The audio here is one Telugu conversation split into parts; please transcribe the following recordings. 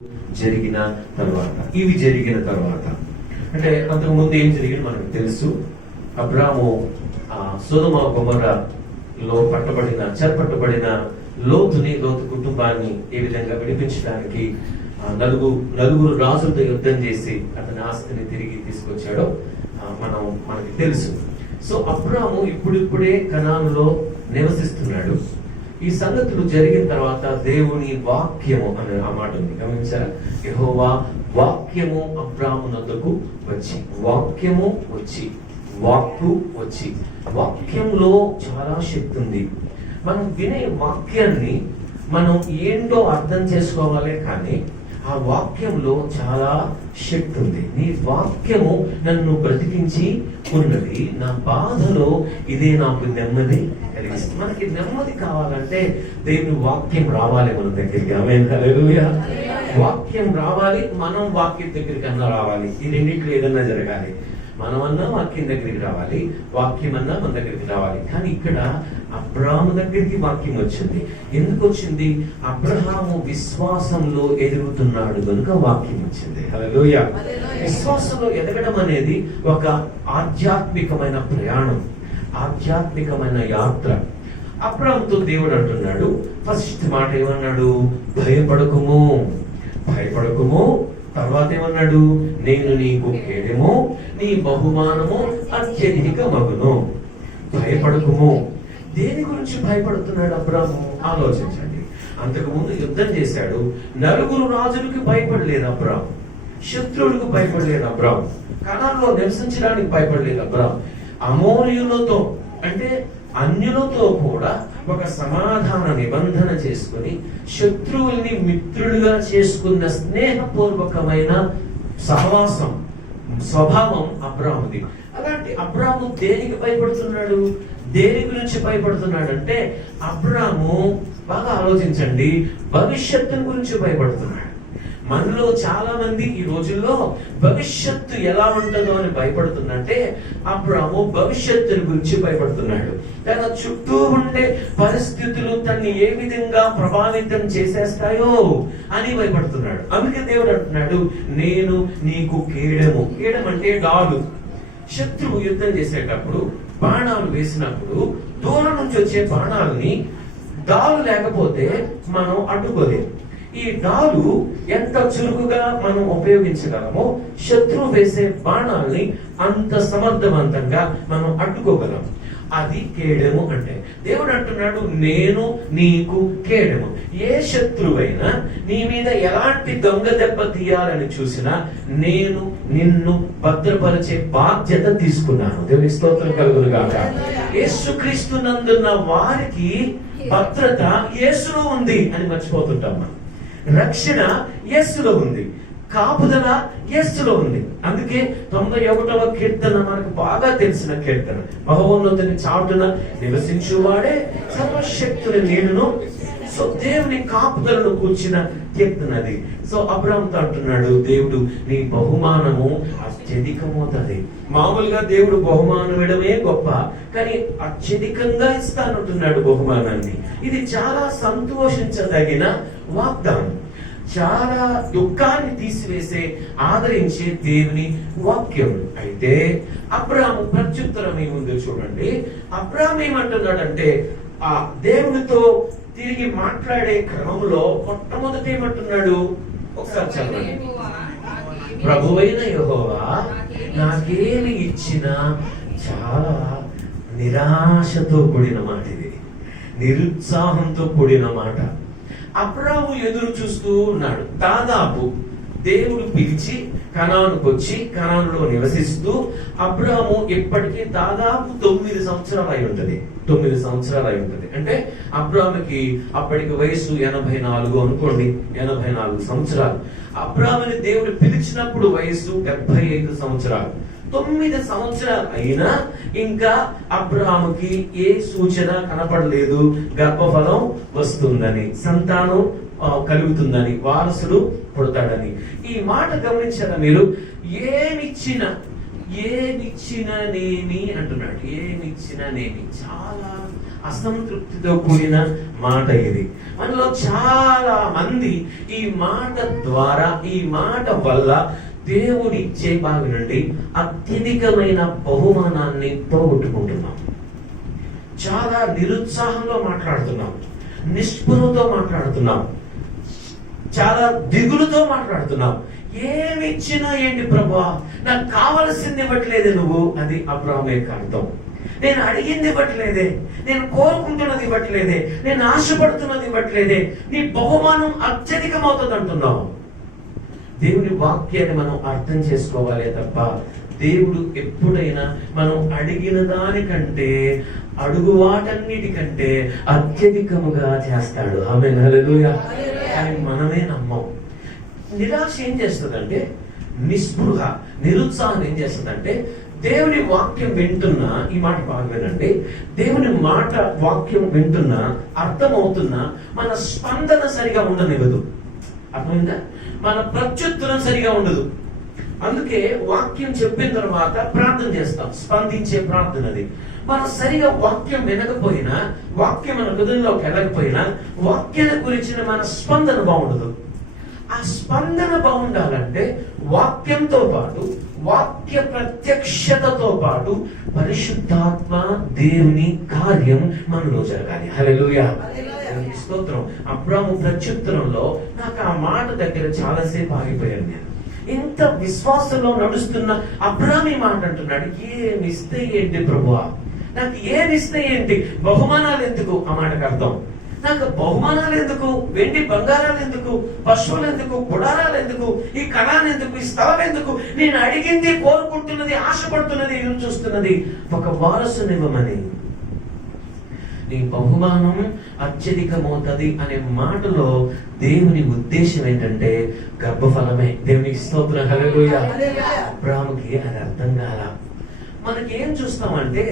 జరిగిన తర్వాత ఇవి జరిగిన తర్వాత అంటే అంతకు ముందు ఏం జరిగింది మనకు తెలుసు. అబ్రాము సొదొమ గొమొర్రాలో చెరపట్టబడిన లోతు కుటుంబాన్ని ఏ విధంగా విడిపించడానికి నలుగురు రాజులతో యుద్ధం చేసి అతని ఆస్తిని తిరిగి తీసుకొచ్చాడో మనకి తెలుసు. సో అబ్రాము ఇప్పుడిప్పుడే కనానులో నివసిస్తున్నాడు. ఈ సంగతులు జరిగిన తర్వాత దేవుని వాక్యము అనే ఆ మాట ఉంది, గమనించారా? యెహోవా వాక్యము అబ్రామునొద్దకు వచ్చి, వాక్యము వచ్చి, వాక్కు వచ్చి. వాక్యంలో చాలా శక్తి ఉంది. మనం వినే వాక్యాన్ని మనం ఏంటో అర్థం చేసుకోవాలి, కానీ ఆ వాక్యంలో చాలా శక్తి ఉంది. నీ వాక్యము నన్ను బ్రతికించి ఉన్నది, నా బాధలో ఇదే నాకు నెమ్మది కలిగిస్తుంది. మనకి నెమ్మది కావాలంటే దేవుని వాక్యం రావాలి మన దగ్గరికి. ఆమేన్, హల్లెలూయా. వాక్యం రావాలి, మనం వాక్యం దగ్గరికి అన్నా రావాలి. ఈ రెండింటిలో ఏదన్నా జరగాలి. మనమన్నా వాక్యం దగ్గరికి రావాలి, వాక్యం అన్నా మన దగ్గరికి రావాలి. కానీ ఇక్కడ అబ్రాహాము దగ్గరికి వాక్యం వచ్చింది. ఎందుకు వచ్చింది? అబ్రహాము విశ్వాసంలో ఎదుగుతున్నాడు కనుక వాక్యం వచ్చింది. హల్లెలూయా. విశ్వాసంలో ఎదగడం అనేది ఒక ఆధ్యాత్మికమైన ప్రయాణం, ఆధ్యాత్మికమైన యాత్ర. అబ్రహాముతో దేవుడు అంటున్నాడు, ఫస్ట్ మాట ఏమన్నాడు? భయపడకుము, భయపడకుము. తర్వాత ఏమన్నాడు? నేను నీకు కేడెము, నీ బహుమానము అత్యధిక మగును. భయపడకుము. దేని గురించి భయపడుతున్నాడు అబ్రాము? ఆలోచించండి. అంతకు ముందు యుద్ధం చేశాడు, నలుగురు రాజులకు భయపడలేదు అబ్రాము, శత్రువులకు భయపడలేదు అబ్రాము, కనానులో నివసించడానికి భయపడలేదు అబ్రాము. అమోరీయులతో అంటే అన్యులతో కూడా ఒక సమాధాన నిబంధన చేసుకుని శత్రువుల్ని మిత్రులుగా చేసుకున్న స్నేహపూర్వకమైన సహవాసం, స్వభావం అబ్రాముది. అలాంటి అబ్రాము దేనికి భయపడుతున్నాడు? దేని గురించి భయపడుతున్నాడు అంటే అబ్రాము, బాగా ఆలోచించండి, భవిష్యత్తు గురించి భయపడుతున్నాడు. మనలో చాలా మంది ఈ రోజుల్లో భవిష్యత్తు ఎలా ఉంటుందో అని భయపడుతున్నట్టే అబ్రాము భవిష్యత్తు గురించి భయపడుతున్నాడు. తన చుట్టూ ఉండే పరిస్థితులు తన్ని ఏ విధంగా ప్రభావితం చేసేస్తాయో అని భయపడుతున్నాడు. అందుకే దేవుడు అంటున్నాడు, నేను నీకు కేడెము. కేడెం అంటే డాలు. శత్రువు యుద్ధం చేసేటప్పుడు బాణాలు వేసినప్పుడు దూరం నుంచి వచ్చే బాణాలని డాలు లేకపోతే మనం అడ్డుకోలేము. ఈ డాలు ఎంత చురుకుగా మనం ఉపయోగించగలమో శత్రువు వేసే బాణాలని అంత సమర్థవంతంగా మనం అడ్డుకోగలం. అది కేడెము అంటే. దేవుడు అంటున్నాడు, నేను నీకు కేడెము. ఏ శత్రువైనా నీ మీద ఎలాంటి దొంగ దెబ్బ తీయాలని చూసినా నేను నిన్ను భద్రపరిచే బాధ్యత తీసుకున్నాను. దేవుని స్తోత్రం కలుగును గాక. యేసుక్రీస్తు నందున్న వారికి భద్రత యేసులో ఉంది అని మర్చిపోతుంటాం మనం. రక్షణ యేసులో ఉంది, కాపుదల యేసులో ఉంది. అందుకే 91వ కీర్తన మనకు బాగా తెలిసిన కీర్తన, మహోన్నతుని చాటున నివసించువాడే సర్వశక్తుని నీడును. సో దేవుని కాపుదలను కూర్చిన కీర్తన అది. సో అబ్రాహాముతో అంటున్నాడు దేవుడు, నీ బహుమానము అత్యధికమవుతుంది. మామూలుగా దేవుడు బహుమానం ఇవ్వడమే గొప్ప, కానీ అత్యధికంగా ఇస్తానంటున్నాడు బహుమానాన్ని. ఇది చాలా సంతోషించదగిన వాగ్దానం, చాలా దుఃఖాన్ని తీసివేసే, ఆదరించే దేవుని వాక్యం. అయితే అబ్రాహాము ప్రత్యుత్తరం ఏముందో చూడండి. అబ్రాహాము ఏమంటున్నాడంటే ఆ దేవునితో తిరిగి మాట్లాడే క్రమంలో మొట్టమొదటి ఏమంటున్నాడు? ఒకసారి చదవండి. ప్రభువైన యెహోవా నాకేమి ఇచ్చినా. చాలా నిరాశతో కూడిన మాట ఇది, నిరుత్సాహంతో కూడిన మాట. అబ్రాహాము ఎదురు చూస్తూ ఉన్నాడు. దాదాపు దేవుడు పిలిచి కనానుకు వచ్చి కనానులో నివసిస్తూ అబ్రాహాము ఇప్పటికీ దాదాపు 9 సంవత్సరాలు అయి ఉంటుంది. 9 సంవత్సరాలు అయి ఉంటుంది. అంటే అబ్రాహాముకి అప్పటికి వయసు 84 అనుకోండి, 84 సంవత్సరాలు. అబ్రాహాముని దేవుడు పిలిచినప్పుడు వయసు 75 సంవత్సరాలు. 9 సంవత్సరాలు అయినా ఇంకా అబ్రాహాముకి ఏ సూచన కనపడలేదు గర్భఫలం వస్తుందని, సంతానం కలుగుతుందని, వారసుడు పుడతాడని. ఈ మాట గమనించారా మీరు? ఏమిచ్చిననేమి అంటున్నాడు. ఏమిచ్చిననేమి. చాలా అసంతృప్తితో కూడిన మాట ఇది. మనలో చాలా మంది ఈ మాట ద్వారా, ఈ మాట వల్ల దేవుడు ఇచ్చే భావి నుండి అత్యధికమైన బహుమానాన్ని పోగొట్టుకుంటున్నాం. చాలా నిరుత్సాహంలో మాట్లాడుతున్నాం, నిస్పృహతో మాట్లాడుతున్నాం, చాలా దిగులుతో మాట్లాడుతున్నాం. ఏమిచ్చినా ఏంటి ప్రభువా, నాకు కావలసింది ఇవ్వట్లేదే నువ్వు. అది అబ్రాహాము యొక్క అర్థం. నేను అడిగింది ఇవ్వట్లేదే, నేను కోరుకుంటున్నది ఇవ్వట్లేదే, నేను ఆశపడుతున్నది ఇవ్వట్లేదే, నీ బహుమానం అత్యధికమవుతుంది అంటున్నావు. దేవుని వాక్యాన్ని మనం అర్థం చేసుకోవాలే తప్ప దేవుడు ఎప్పుడైనా మనం అడిగిన దానికంటే, అడుగు వాటన్నిటికంటే అత్యధికముగా చేస్తాడు. ఆమేన్, హల్లెలూయా. కానీ మనమే నమ్మం. నిరాశ ఏం చేస్తుందంటే, నిస్పృహ, నిరుత్సాహం ఏం చేస్తుందంటే, దేవుని వాక్యం వింటున్నా, ఈ మాట బాగా వినండి, దేవుని మాట వాక్యం వింటున్నా, అర్థమవుతున్నా, మన స్పందన సరిగా ఉండనివ్వదు. అర్థమైందా? మన ప్రత్యుత్తరం సరిగా ఉండదు. అందుకే వాక్యం చెప్పిన తర్వాత ప్రార్థన చేస్తాం, స్పందించే ప్రార్థన అది. మనం సరిగా వాక్యం వినకపోయినా, వాక్యం మన హృదయంలోకి వెళ్ళకపోయినా, వాక్యాన్ని గురించిన మన స్పందన బాగుండదు. ఆ స్పందన బాగుండాలంటే వాక్యంతో పాటు, వాక్య ప్రత్యక్షతతో పాటు పరిశుద్ధాత్మ దేవుని కార్యం మనలో జరగాలి. హల్లెలూయా, స్తోత్రం. అబ్రాహాము ప్రత్యుత్తరంలో నాకు ఆ మాట దగ్గర చాలాసేపు ఆగిపోయాను. నేను ఇంత విశ్వాసంలో నడుస్తున్న అబ్రాహాము ఈ మాట అంటున్నాడు, ఏమిస్తే ఏంటి ప్రభువా, నాకు ఏమిస్తే ఏంటి, బహుమానాలు ఎందుకు? ఆ మాటకు అర్థం, నాకు బహుమానాలు ఎందుకు, వెండి బంగారాలు ఎందుకు, పశువులు ఎందుకు, గుడారాలు ఎందుకు, ఈ కళాన్ని ఎందుకు, ఈ స్థలం ఎందుకు? నేను అడిగింది, కోరుకుంటున్నది, ఆశపడుతున్నది, ఎదురు చూస్తున్నది ఒక వారసునివ్వమని. నీ బహుమానం అత్యధికమవుతుంది అనే మాటలో దేవుని ఉద్దేశం ఏంటంటే గర్భఫలమే. దేవునికి స్తోత్రం, హల్లెలూయా. అబ్రాహాముకి అది అర్థం కాల. మనకి ఏం చూస్తామంటే,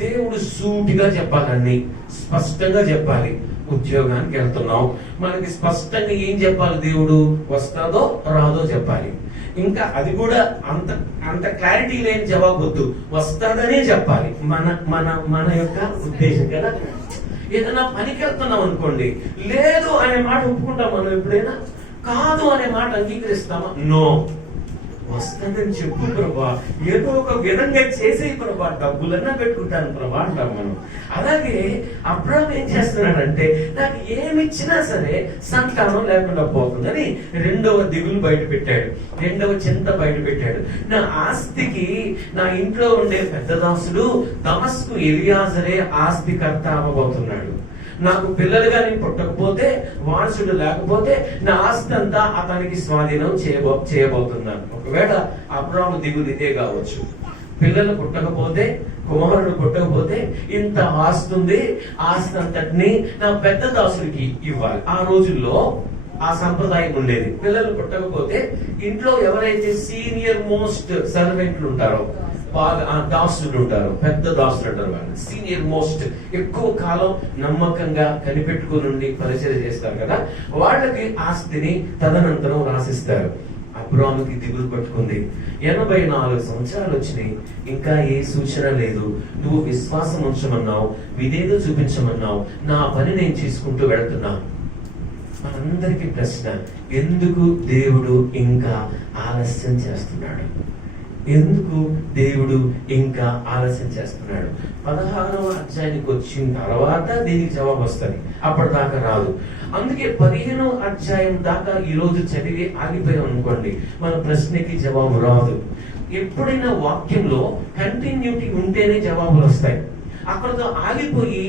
దేవుడు సూటిగా చెప్పాలని, స్పష్టంగా చెప్పాలి. ఉద్యోగానికి వెళ్తున్నాం, మనకి స్పష్టంగా ఏం చెప్పాలి, దేవుడు వస్తాదో రాదో చెప్పాలి. ఇంకా అది కూడా అంత అంత క్లారిటీ లేని జవాబు వద్దు, వస్తాదనే చెప్పాలి. మన మన మన యొక్క ఉద్దేశం కదా. ఏదైనా పనికి వెళ్తున్నాం అనుకోండి, లేదు అనే మాట ఒప్పుకుంటాం మనం ఎప్పుడైనా? కాదు అనే మాట అంగీకరిస్తామా? నో, వస్తుందని చెప్పు ప్రభా, ఏదో ఒక విధంగా చేసే ప్రభా, డబ్బులన్నా పెట్టుకుంటాను ప్రభా అంటాం మనం. అలాగే అబ్రాహాము ఏం చేస్తున్నాడంటే, నాకు ఏమిచ్చినా సరే సంతానం లేకుండా పోతుందని రెండవ దిగులు బయట పెట్టాడు, రెండవ చింత బయట పెట్టాడు. నా ఆస్తికి, నా ఇంట్లో ఉండే పెద్ద దాసుడు దమస్కు ఎలియాజరే ఆస్తికర్త అవ్వబోతున్నాడు. నాకు పిల్లలుగా నేను పుట్టకపోతే, వారసుడు లేకపోతే నా ఆస్తి అంతా అతనికి స్వాధీనం చేయబోతున్నాను. ఒకవేళ అబ్రాహాము దిగులు ఇదే కావచ్చు, పిల్లలు పుట్టకపోతే, కుమారుడు పుట్టకపోతే ఇంత ఆస్తి ఉంది, ఆస్తి అంతటిని నా పెద్ద దాసుడికి ఇవ్వాలి. ఆ రోజుల్లో ఆ సంప్రదాయం ఉండేది. పిల్లలు పుట్టకపోతే ఇంట్లో ఎవరైతే సీనియర్ మోస్ట్ సర్వెంట్లు ఉంటారో, బాగా దాసులు ఉంటారు, పెద్ద దాసులు అంటారు, వాళ్ళు సీనియర్ మోస్ట్, ఎక్కువ కాలం నమ్మకంగా కనిపెట్టుకుని పరిచయం చేస్తారు కదా, వాళ్ళకి ఆస్తిని తదనంతరం రాసిస్తారు. అబ్రాహాముకి దిగులు పట్టుకుంది. 84 సంవత్సరాలు వచ్చినాయి, ఇంకా ఏ సూచన లేదు. నువ్వు విశ్వాసం ఉంచమన్నావు, విధేయత చూపించమన్నావు, నా పని నేను చేసుకుంటూ వెళ్తున్నా. మనందరికీ ప్రశ్న, ఎందుకు దేవుడు ఇంకా ఆలస్యం చేస్తున్నాడు? ఎందుకు దేవుడు ఇంకా ఆలస్యం చేస్తున్నాడు? 16వ అధ్యాయానికి వచ్చిన తర్వాత దీనికి జవాబు వస్తుంది, అప్పటిదాకా రాదు. అందుకే 15వ అధ్యాయం దాకా ఈ రోజు చదివి ఆగిపోయాం అనుకోండి, మన ప్రశ్నకి జవాబు రాదు. ఎప్పుడైనా వాక్యంలో కంటిన్యూటీ ఉంటేనే జవాబులు వస్తాయి. అక్కడతో ఆగిపోయి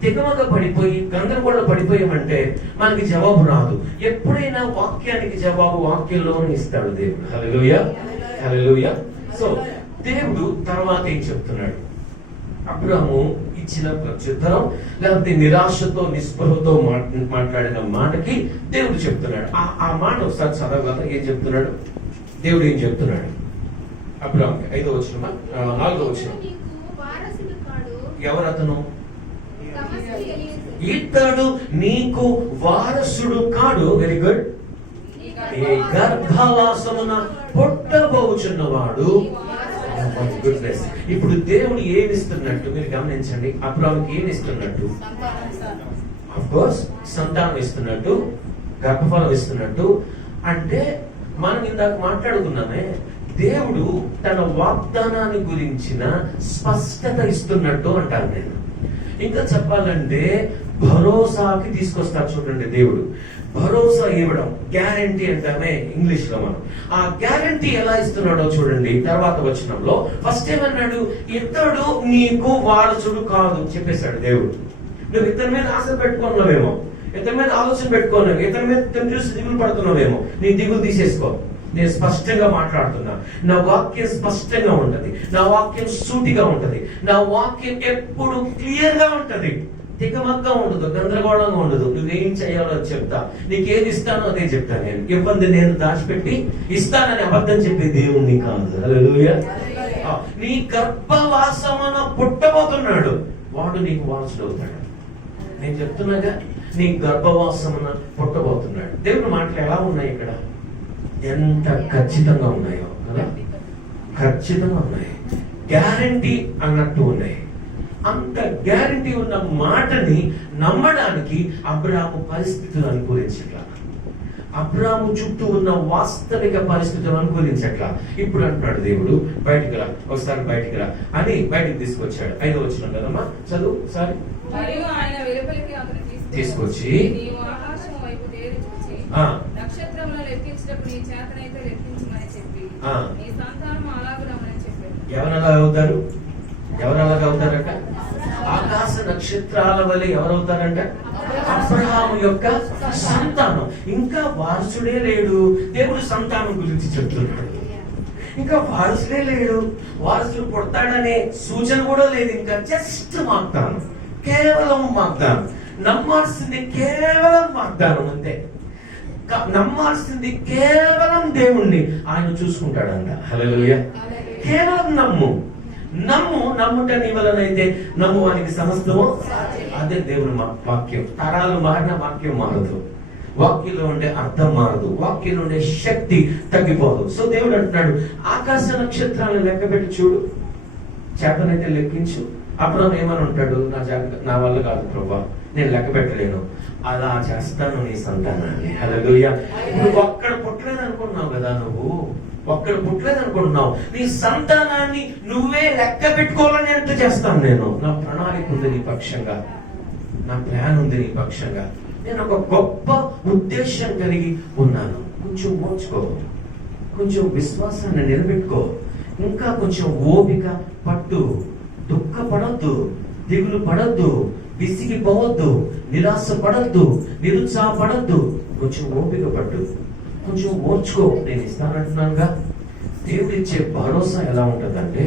తెగమగ పడిపోయి గందరగోళ పడిపోయామంటే మనకి జవాబు రాదు. ఎప్పుడైనా వాక్యానికి జవాబు వాక్యంలోనే ఇస్తాడు దేవుడు. హల్లెలూయా, హల్లెలూయా. సో దేవుడు తర్వాత ఏం చెప్తున్నాడు? అబ్రాహాము ఇచ్చిన ప్రత్యుత్తరం, లేకపోతే నిరాశతో నిస్పృహతో మాట్లాడిన మాటకి దేవుడు చెప్తున్నాడు. ఆ మాట ఒకసారి చదవగలరా? ఏం చెప్తున్నాడు దేవుడు? ఏం చెప్తున్నాడు అబ్రాహాము? 5వ వచనం, 4వ వచనం. ఎవరు అతను? ఇతడు నీకు వారసుడు కాడు. Very good. గర్భవాసమున పుట్టబోచున్నవాడు గుడ్నెస్. ఇప్పుడు దేవుడు ఏమి ఇస్తున్నట్టు మీరు గమనించండి. అబ్రాహాముకి ఏమి ఇస్తున్నట్టు? ఆఫ్ కోర్స్ సంతానం ఇస్తున్నట్టు, గర్భఫలం ఇస్తున్నట్టు. అంటే మనం ఇందాక మాట్లాడుకున్నామే, దేవుడు తన వాగ్దానాన్ని గురించిన స్పష్టత ఇస్తున్నట్టు అంటారు. నేను ఇంకా చెప్పాలంటే భరోసాకి తీసుకొస్తారు చూడండి. దేవుడు భరోసా ఇవ్వడం, గ్యారంటీ అంటామే ఇంగ్లీష్ లో మనం. ఆ గ్యారంటీ ఎలా ఇస్తున్నాడో చూడండి తర్వాత వచనంలో. ఫస్ట్ ఏమన్నాడు? ఇతడు నీకు వారసుడు కాదు చెప్పేశాడు దేవుడు. నువ్వు ఇతని మీద ఆశ పెట్టుకున్నావేమో, ఇతని మీద ఆలోచన పెట్టుకున్నావు, ఇతని మీద చూసి దిగులు పడుతున్నావేమో. నీ దిగులు తీసేసుకో. నేను స్పష్టంగా మాట్లాడుతున్నా. నా వాక్యం స్పష్టంగా ఉంటది, నా వాక్యం సూటిగా ఉంటది, నా వాక్యం ఎప్పుడు క్లియర్ గా ఉంటది. తికమక్క ఉండదు, గందరగోళంగా ఉండదు. నువ్వేం చేయాలో చెప్తా, నీకేది ఇస్తానో అదే చెప్తా. నేను ఇబ్బంది నేను దాచిపెట్టి ఇస్తానని అబద్ధం చెప్పే దేవుణ్ణి కాదు. హల్లెలూయా. నీ గర్భవాసమున పుట్టబోతున్నాడు వాడు, నీకు వారసుడు అవుతాడు. నేను చెప్తున్నాగా, నీ గర్భవాసమున పుట్టబోతున్నాడు. దేవుని మాటలు ఎలా ఉన్నాయి ఇక్కడ? ఎంత ఖచ్చితంగా ఉన్నాయో కదా, ఖచ్చితంగా ఉన్నాయి. గ్యారంటీ అన్నట్టు ఉన్నాయి. అంత గ్యారంటీ ఉన్న మాటని నమ్మడానికి అబ్రాహాము పరిస్థితులు అనుకూలించట్లా, అబ్రాహాము చుట్టూ ఉన్న వాస్తవిక పరిస్థితులు అనుకూలించట్లా. ఇప్పుడు అంటున్నాడు దేవుడు, బయటికి రా, ఒకసారి బయటికి రా అని బయటికి తీసుకొచ్చాడు. 5వ వచనం కదమ్మా, చదువు ఒకసారి. తీసుకొచ్చి ఎవరలా అవుతారు? ఎవరలాగా అవుతారట? ఆకాశ నక్షత్రాల వలె ఎవరవుతారంట? అబ్రహాము యొక్క సంతానం. ఇంకా వారసుడే లేడు. దేవుడు సంతానం గురించి చెప్తున్నాడు. ఇంకా వారసుడే లేడు, వారసుడు పుడతాడనే సూచన కూడా లేదు. ఇంకా జస్ట్ వాగ్దానం, కేవలం వాగ్దానం. నమ్మాల్సింది కేవలం వాగ్దానం అంతే. నమ్మాల్సింది కేవలం దేవుణ్ణి. ఆయన చూసుకుంటాడంట. హల్లెలూయా. కేవలం నమ్ము, నమ్ముట నీ వలనైతే నమ్మువానికి సమస్తము. అదే దేవుని వాక్యం. తరాలు మారిన వాక్యం మారదు, వాక్యంలో ఉండే అర్థం మారదు, వాక్యంలో ఉండే శక్తి తగ్గిపోదు. సో దేవుడు అంటున్నాడు, ఆకాశ నక్షత్రాలను లెక్క పెట్టి చూడు, చేతనైతే లెక్కించు. అప్పుడు ఏమని ఉంటాడు? నా వల్ల కాదు ప్రభా, నేను లెక్క పెట్టలేను. అలా చేస్తాను నీ సంతానాన్ని. హల్లెలూయా. నువ్వు ఒక్కడ పుట్టలేదు అనుకున్నావు కదా, నువ్వు ఒక్కడ పుట్టలేదు అనుకుంటున్నావు. నీ సంతానాన్ని నువ్వే లెక్క పెట్టుకోవాలని ఎంత చేస్తాను నేను. నా ప్రణాళిక ఉంది నీ పక్షంగా, నా ప్లాన్ ఉంది నీ పక్షంగా. నేను ఒక గొప్ప ఉద్దేశం కలిగి ఉన్నాను. కొంచెం ఓర్చుకో, కొంచెం విశ్వాసాన్ని నిలబెట్టుకో, ఇంకా కొంచెం ఓపిక పట్టు. దుఃఖపడద్దు, దిగులు పడద్దు, విసిగిపోవద్దు, నిరాశ పడద్దు, నిరుత్సాహపడద్దు. కొంచెం ఓపిక పట్టు, కొంచెం ఓర్చుకో. నేను ఇస్తానంటున్నానుగా. దేవుడు ఇచ్చే భరోసా ఎలా ఉంటదంటే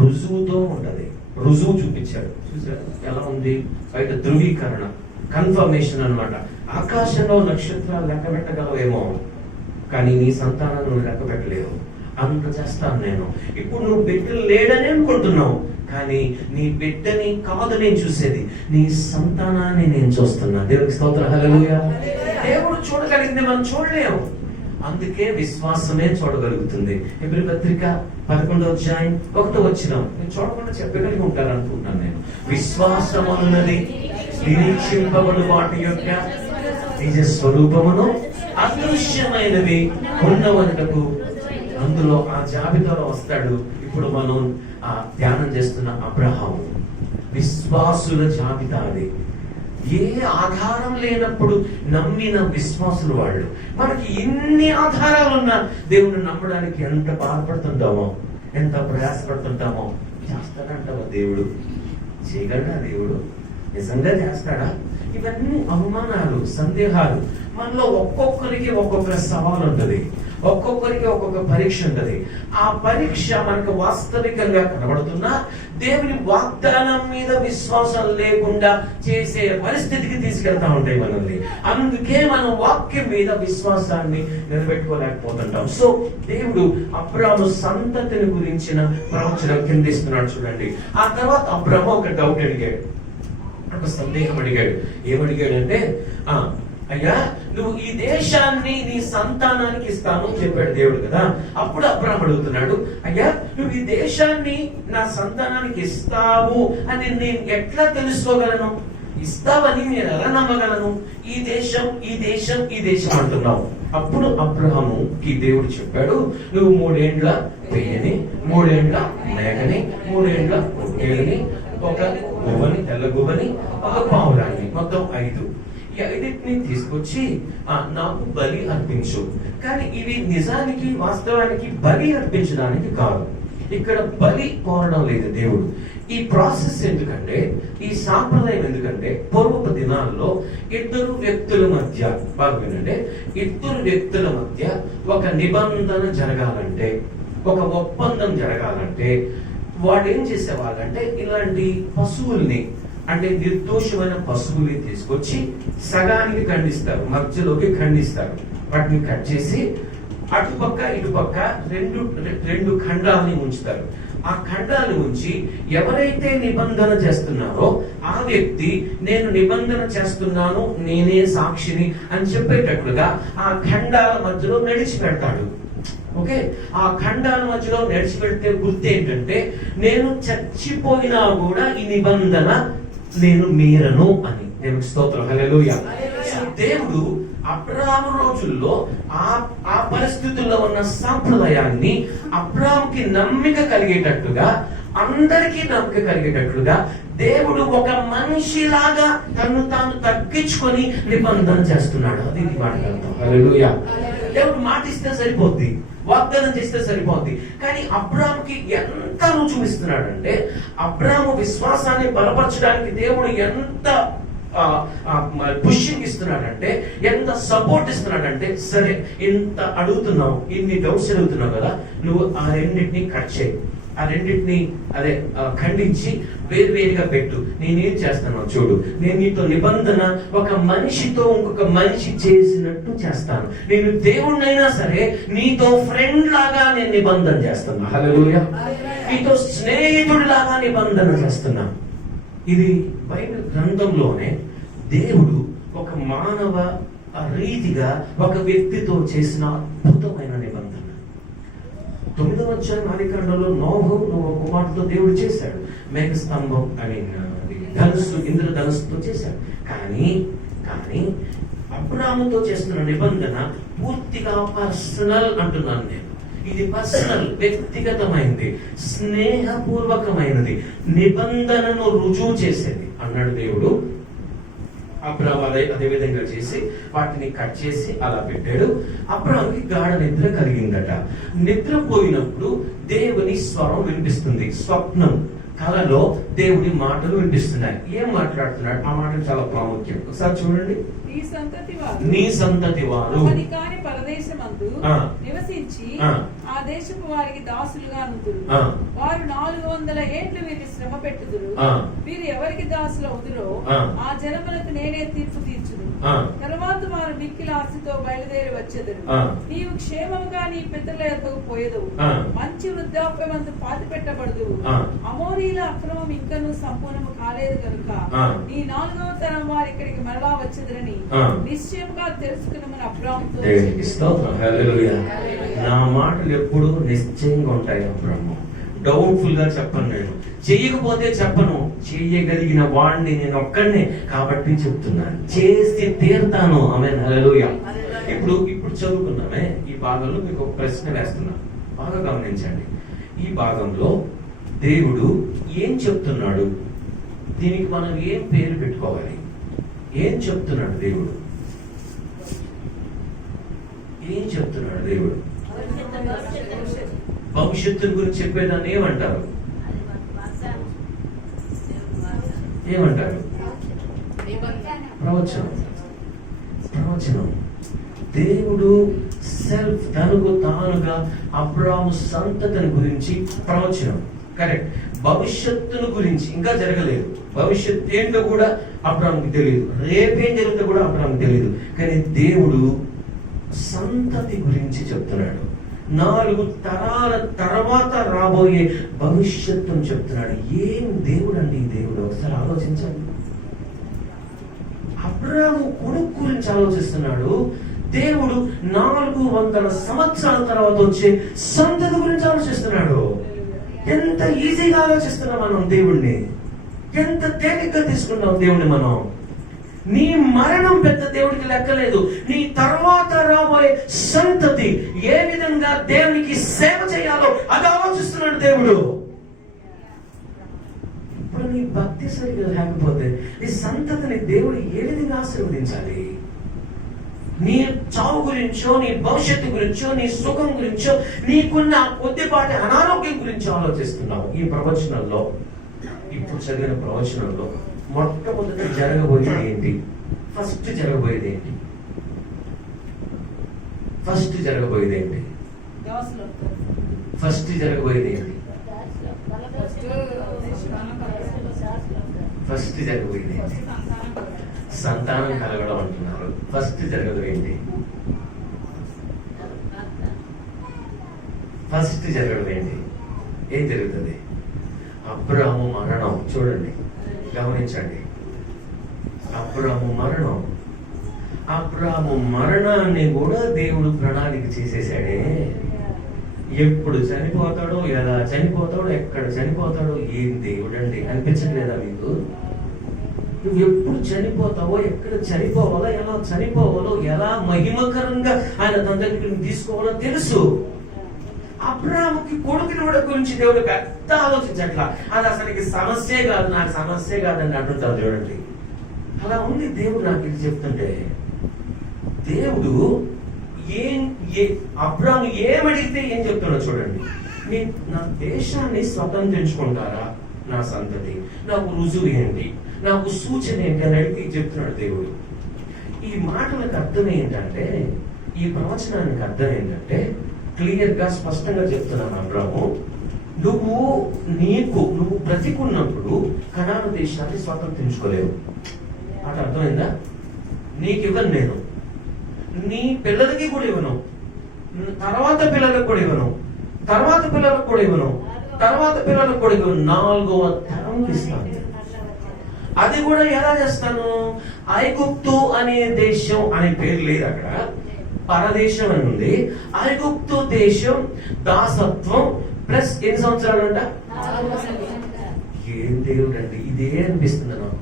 రుజువుతో ఉంటది. రుజువు చూపించాడు, చూసారు ఎలా ఉంది? బయట ధృవీకరణ, కన్ఫర్మేషన్ అన్నమాట. ఆకాశంలో నక్షత్రాలు లెక్క పెట్టగలవేమో, కానీ నీ సంతానం నువ్వు లెక్క పెట్టలేవు. అంత చేస్తాను నేను. ఇప్పుడు నువ్వు బిడ్డలు లేడని అనుకుంటున్నావు, కానీ నీ బిడ్డని కాదు నేను చూసేది, నీ సంతానాన్ని నేను చూస్తున్నా. దేవునికి స్తోత్రం. హల్లెలూయా. దేవుడు చూడగలిగింది మనం చూడలేము, అందుకే విశ్వాసమే చూడగలుగుతుంది. హెబ్రీ పత్రిక 11వ అధ్యాయం 1వ వచనం. నేను చూడకుండా చెప్పగలిగి ఉంటాను అనుకుంటున్నాను నేను. విశ్వాసం అన్నది నిరీక్షింపబడు వాటి యొక్క నిజ స్వరూపమును, అదృశ్యమైనవి ఉన్నవనుటకు. అందులో ఆ జాబితాలో వస్తాడు. ఇప్పుడు మనం ధ్యానం చేస్తున్న అబ్రహాము విశ్వాసుల జాబితా. అది ఏ ఆధారం లేనప్పుడు నమ్మిన విశ్వాసులు వాళ్ళు. మనకి ఎన్ని ఆధారాలున్నా దేవుని నమ్మడానికి ఎంత బాధపడుతుంటామో, ఎంత ప్రయాసపడుతుంటామో. చేస్తాడంటావా దేవుడు? చేయగలడా దేవుడు? నిజంగా చేస్తాడా? ఇవన్నీ అనుమానాలు, సందేహాలు. మనలో ఒక్కొక్కరికి ఒక్కొక్క సవాలు ఉంటుంది, ఒక్కొక్కరికి ఒక్కొక్క పరీక్ష ఉంటది. ఆ పరీక్ష మనకు వాస్తవికంగా కనబడుతున్నా దేవుని వాగ్దానం మీద విశ్వాసం లేకుండా చేసే పరిస్థితికి తీసుకెళ్తా ఉంటాయి మనల్ని. అందుకే మనం వాక్యం మీద విశ్వాసాన్ని నిలబెట్టుకోలేకపోతుంటాం. సో దేవుడు అబ్రాహాము సంతతిని గురించిన ప్రవచనం కిందిస్తున్నాడు చూడండి. ఆ తర్వాత అబ్రాహాము ఒక డౌట్ అడిగాడు, ఒక సందేహం అడిగాడు. ఏమడిగాడంటే, అయ్యా నువ్వు ఈ దేశాన్ని నీ సంతానానికి ఇస్తాను అని చెప్పాడు దేవుడు కదా. అప్పుడు అబ్రాహాం అడుగుతున్నాడు, అయ్యా నువ్వు ఈ దేశాన్ని నా సంతానానికి ఇస్తావు అని నేను ఎట్లా తెలుసుకోగలను? ఇస్తావని నేను ఎలా నమ్మగలను? ఈ దేశం ఈ దేశం ఈ దేశం అంటున్నావు. అప్పుడు అబ్రహాముకి దేవుడు చెప్పాడు, నువ్వు 3 ఏండ్ల పెయ్యని, 3 ఏండ్ల మేకని, 3 ఏండ్ల పొట్టేలుని, ఒక గువ్వని, తెల్ల గువ్వని, ఒక పావురాన్ని, మొత్తం 5. ఈ 5ని తీసుకొచ్చి నాకు బలి అర్పించు. కానీ ఇవి నిజానికి వాస్తవానికి బలి అర్పించడానికి కాదు. ఇక్కడ బలి కోరడం లేదు దేవుడు. ఈ ప్రాసెస్ ఎందుకంటే, ఈ సాంప్రదాయం ఎందుకంటే, పూర్వపు దినాల్లో 2 వ్యక్తుల మధ్య, బాగా వినండి, 2 వ్యక్తుల మధ్య ఒక నిబంధన జరగాలంటే, ఒక ఒప్పందం జరగాలంటే వాడు ఏం చేసేవాళ్ళంటే, ఇలాంటి పశువుల్ని, అంటే నిర్దోషమైన పశువుల్ని తీసుకొచ్చి సగానికి ఖండిస్తారు, మధ్యలోకి ఖండిస్తారు. వాటిని కట్ చేసి అటుపక్క ఇటుపక్క రెండు ఖండాలని ఉంచుతారు. ఆ ఖండాలు ఉంచి ఎవరైతే నిబంధన చేస్తున్నారో ఆ వ్యక్తి నేను నిబంధన చేస్తున్నాను, నేనే సాక్షిని అని చెప్పేటట్లుగా ఆ ఖండాల మధ్యలో నడిచి పెడతాడు. ఓకే, ఆ ఖండాల మధ్యలో నడిచి పెడితే గుర్తు ఏంటంటే, నేను చచ్చిపోయినా కూడా ఈ నిబంధన నేను మీరను అని. దేవునికి స్తోత్రం, హల్లెలూయా. దేవుడు అబ్రాహాము రోజుల్లో ఆ పరిస్థితుల్లో ఉన్న సాంప్రదాయాన్ని అబ్రాహాముకి నమ్మిక కలిగేటట్టుగా, అందరికీ నమ్మిక కలిగేటట్లుగా దేవుడు ఒక మనిషిలాగా తను తాను తగ్గించుకొని నిబంధన చేస్తున్నాడు. అది ఇది మాట్లాడతాం. హల్లెలూయా. దేవుడు మాటిస్తే సరిపోద్ది, వాగ్దానం చేస్తే సరిపోద్ది. కానీ అబ్రాహాముకి ఎంత రుజువు ఇస్తున్నాడంటే, అబ్రాహాము విశ్వాసాన్ని బలపరచడానికి దేవుడు ఎంత పుషింగ్ ఇస్తున్నాడంటే, ఎంత సపోర్ట్ ఇస్తున్నాడంటే, సరే ఇంత అడుగుతున్నావు, ఇన్ని డౌట్స్ అడుగుతున్నావు కదా, నువ్వు ఆ 2ని కట్ చేయి, ఆ 2ని ఖండించి వేరువేరుగా పెట్టు. నేనేం చేస్తాను చూడు, నేను నీతో నిబంధన ఒక మనిషితో ఇంకొక మనిషి చేసినట్టు చేస్తాను. నేను దేవుణ్ణైనా సరే నీతో ఫ్రెండ్ లాగా నేను నిబంధన చేస్తున్నా. హల్లెలూయా. నీతో స్నేహితుడిలాగా నిబంధన చేస్తున్నా. ఇది బైబిల్ గ్రంథంలోనే దేవుడు ఒక మానవ రీతిగా ఒక వ్యక్తితో చేసిన అద్భుతమైన నిబంధన. 9వ అధ్యాయం ఆదికాండంలో నోహు కుమారుడితో దేవుడు చేశాడు. మేఘస్తంభం అని ధనుస్సు, ఇంద్రధనుస్సుతో చేశాడు. కానీ అబ్రాహాముతో చేస్తున్న నిబంధన పూర్తిగా పర్సనల్ అంటున్నాను నేను. ఇది పర్సనల్, వ్యక్తిగతమైనది, స్నేహపూర్వకమైనది, నిబంధనను రుజువు చేసేది అన్నాడు దేవుడు. అబ్రాహాం అదే విధంగా చేసి వాటిని కట్ చేసి అలా పెట్టాడు. అబ్రాహాంకి గాఢ నిద్ర కలిగిందట. నిద్రపోయినప్పుడు దేవుని స్వరం వినిపిస్తుంది. స్వప్నం, కలలో దేవుని మాటలు వినిపిస్తున్నాయి. ఏం మాట్లాడుతున్నాడు? ఆ మాటలు చాలా ప్రాముఖ్యం. ఒకసారి చూడండి. నీ సంతతి వారు పరదేశమందు నివసించి ఆ దేశపు వారికి దాసులుగా నుందురు. వారు 400 ఏండ్లు వీరిని శ్రమ పెట్టుదురు. వీరు ఎవరికి దాసులు అవుదురో ఆ జనములకు నేనే తీర్పు తీర్చుదు. తర్వాత వారు మిక్కిలి ఆశతో బయలుదేరి వచ్చేదురు. నీవు క్షేమముగా నీ పితరుల యొద్దకు పోయేదవు. మంచి వృద్ధాప్యమందు పాతి పెట్టబడదు. అమోరీల అక్రమం ఇంకనూ సంపూర్ణము కాలేదు కనుక నీ 4వ తరం వారు ఇక్కడికి మరలా వచ్చేదరని నిశ్చయముగా తెలుసుకున్నామని అబ్రాహాముతో నా మాటలు ఎప్పుడు నిశ్చయంగా ఉంటాయి. అబ్రాహాము డౌట్ఫుల్ గా చెప్పను, నేను చెయ్యకపోతే చెప్పను. చెయ్యగలిగిన వాడిని నేను ఒక్కడినే కాబట్టి చెప్తున్నాను, చేసి తీరుతాను. ఆమేన్, హల్లెలూయా. ఇప్పుడు చదువుకున్నామే ఈ భాగంలో మీకు ఒక ప్రశ్న వేస్తున్నా, బాగా గమనించండి. ఈ భాగంలో దేవుడు ఏం చెప్తున్నాడు? దీనికి మనం ఏం పేరు పెట్టుకోవాలి? ఏం చెప్తున్నాడు దేవుడు? ఏం చెప్తున్నాడు దేవుడు? భవిష్యత్తు గురించి చెప్పేదాన్ని ఏమంటారు? ఏమంటారు? ప్రవచనం. దేవుడు సెల్ఫ్, తనకు తానుగా అబ్రాహాము సంతతిని గురించి ప్రవచనం. కరెక్ట్. భవిష్యత్తును గురించి ఇంకా జరగలేదు, భవిష్యత్తు ఏంటో కూడా అబ్రాహాముకి తెలియదు, రేపేం జరుగుతుందో కూడా అబ్రాహాముకి తెలియదు. కానీ దేవుడు సంతతి గురించి చెప్తున్నాడు. 4 తరాల తర్వాత రాబోయే భవిష్యత్తును చెప్తున్నాడు. ఏం దేవుడు అండి ఈ దేవుడు? ఒకసారి ఆలోచించండి. అబ్రాము కొడుకు గురించి ఆలోచిస్తున్నాడు. దేవుడు 400 సంవత్సరాల తర్వాత వచ్చే సంతతి గురించి ఆలోచిస్తున్నాడు. ఎంత ఈజీగా ఆలోచిస్తున్నాం మనం దేవుణ్ణి, ఎంత తేలిగ్గా తీసుకున్నాం దేవుణ్ణి మనం. నీ మరణం పెద్ద దేవుడికి లెక్కలేదు. నీ తర్వాత రాబోయే సంతతి ఏ విధంగా దేవునికి సేవ చేయాలో అది ఆలోచిస్తున్నాడు దేవుడు. ఇప్పుడు నీ భక్తి సరిగ్గా లేకపోతే నీ సంతతిని దేవుడు ఏ విధంగా ఆశీర్వదించాలి? నీ చావు గురించో, నీ భవిష్యత్తు గురించో, నీ సుఖం గురించో, నీకున్న కొద్దిపాటి అనారోగ్యం గురించి ఆలోచిస్తున్నావు. ఈ ప్రవచనంలో, ఇప్పుడు చదివిన ప్రవచనంలో మొట్టమొదటి జరగబోయేది ఏంటి? ఫస్ట్ జరగబోయేది ఏంటి? ఫస్ట్ జరగబోయేది ఏంటి? ఫస్ట్ జరగబోయేది ఏంటి? ఫస్ట్ జరగబోయేది ఏంటి? సంతానం కలగడం అంటున్నారు. ఫస్ట్ జరగదు ఏంటి? ఫస్ట్ జరగదు ఏంటి? ఏం జరుగుతుంది? అబ్రాము మరణం. చూడండి, గమనించండి. అబ్రాము మరణం. అబ్రాము మరణాన్ని కూడా దేవుడు ప్రణాళిక చేసేసాడే. ఎప్పుడు చనిపోతాడో, ఎలా చనిపోతాడో, ఎక్కడ చనిపోతాడో, ఏం దేవుడండి అనిపించట్లేదా మీకు? నువ్వు ఎప్పుడు చనిపోతావో, ఎక్కడ చనిపోవాలో, ఎలా చనిపోవాలో, ఎలా మహిమకరంగా ఆయన తన దగ్గరికి తీసుకోవాలో తెలుసు. అబ్రాముకి కొడుకుని గురించి దేవుడు పెద్ద ఆలోచించట్లా. అది అసలుకి సమస్యే కాదు, నాకు సమస్య కాదని అంటుంటారు. చూడండి, అలా ఉంది దేవుడు నాకు ఇది చెప్తుంటే. దేవుడు అబ్రాము ఏమడిగితే ఏం చెప్తున్నాడు చూడండి. నా దేశాన్ని స్వతంత్రించుకుంటారా నా సంతతి? నాకు రుజువు ఏంటి, నాకు సూచన ఏంటి అని అడిగి చెప్తున్నాడు దేవుడు. ఈ మాటలకు అర్థం ఏంటంటే, ఈ ప్రవచనానికి అర్థం ఏంటంటే, క్లియర్ గా స్పష్టంగా చెప్తున్నాను. అబ్రాము, నువ్వు బ్రతికున్నప్పుడు కనాను దేశాన్ని స్వతంత్రించుకోలేవు. అటు అర్థమైందా? నీకు ఇవ్వను నేను, నీ పిల్లలకి కూడా ఇవ్వను, తర్వాత పిల్లలకు కూడా ఇవ్వను, తర్వాత పిల్లలకు కూడా ఇవ్వను, తర్వాత పిల్లలకు కూడా ఇవ్వను, 4వ తరం ఇస్తాను. అది కూడా ఎలా చేస్తాను? ఐగుప్తు అనే దేశం అనే పేరు లేదు అక్కడ, పరదేశం అని ఉంది. ఐగుప్తు దేశం దాసత్వం ప్లస్ ఎన్ని సంవత్సరాలు అంట? ఏం దేవుడు అండి ఇదే అనిపిస్తుంది నాకు.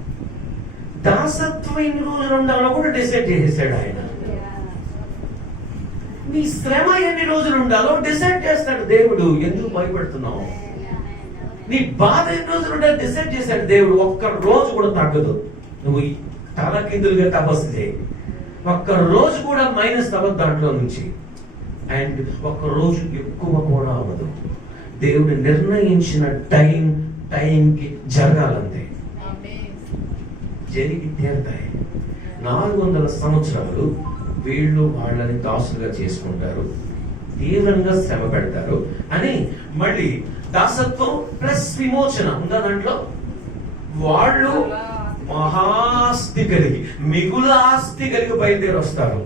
దాసత్వం ఎన్ని రోజులు ఉండాలో కూడా డిసైడ్ చేసేసాడు ఆయన. నీ శ్రమ ఎన్ని రోజులు ఉండాలో డిసైడ్ చేస్తాడు దేవుడు. ఎందుకు భయపడుతున్నావు? నీ బాధ ఎన్ని రోజులు ఉండాలో డిసైడ్ చేశాడు దేవుడు. ఒక్క రోజు కూడా తగ్గదు. నువ్వు తలకిందులుగా తపస్సు చేయి, ఒక్క రోజు కూడా మైనస్ అవ్వదు దాంట్లో నుంచి. అండ్ ఒక్క రోజు ఎక్కువ కూడా అవ్వదు. దేవుడు నిర్ణయించిన టైంకి జరగాలంతే, జరిగి తీరుతాయి. 400 సంవత్సరాలు వీళ్ళు వాళ్ళని దాసులుగా చేసుకుంటారు, తీవ్రంగా శ్రమ పెడతారు అని. మళ్ళీ దాసత్వం ప్లస్ విమోచన ఉందా దాంట్లో. వాళ్ళు మహాస్తి కలిగి, మిగుల ఆస్తి కలిగి బయలుదేరి వస్తారు.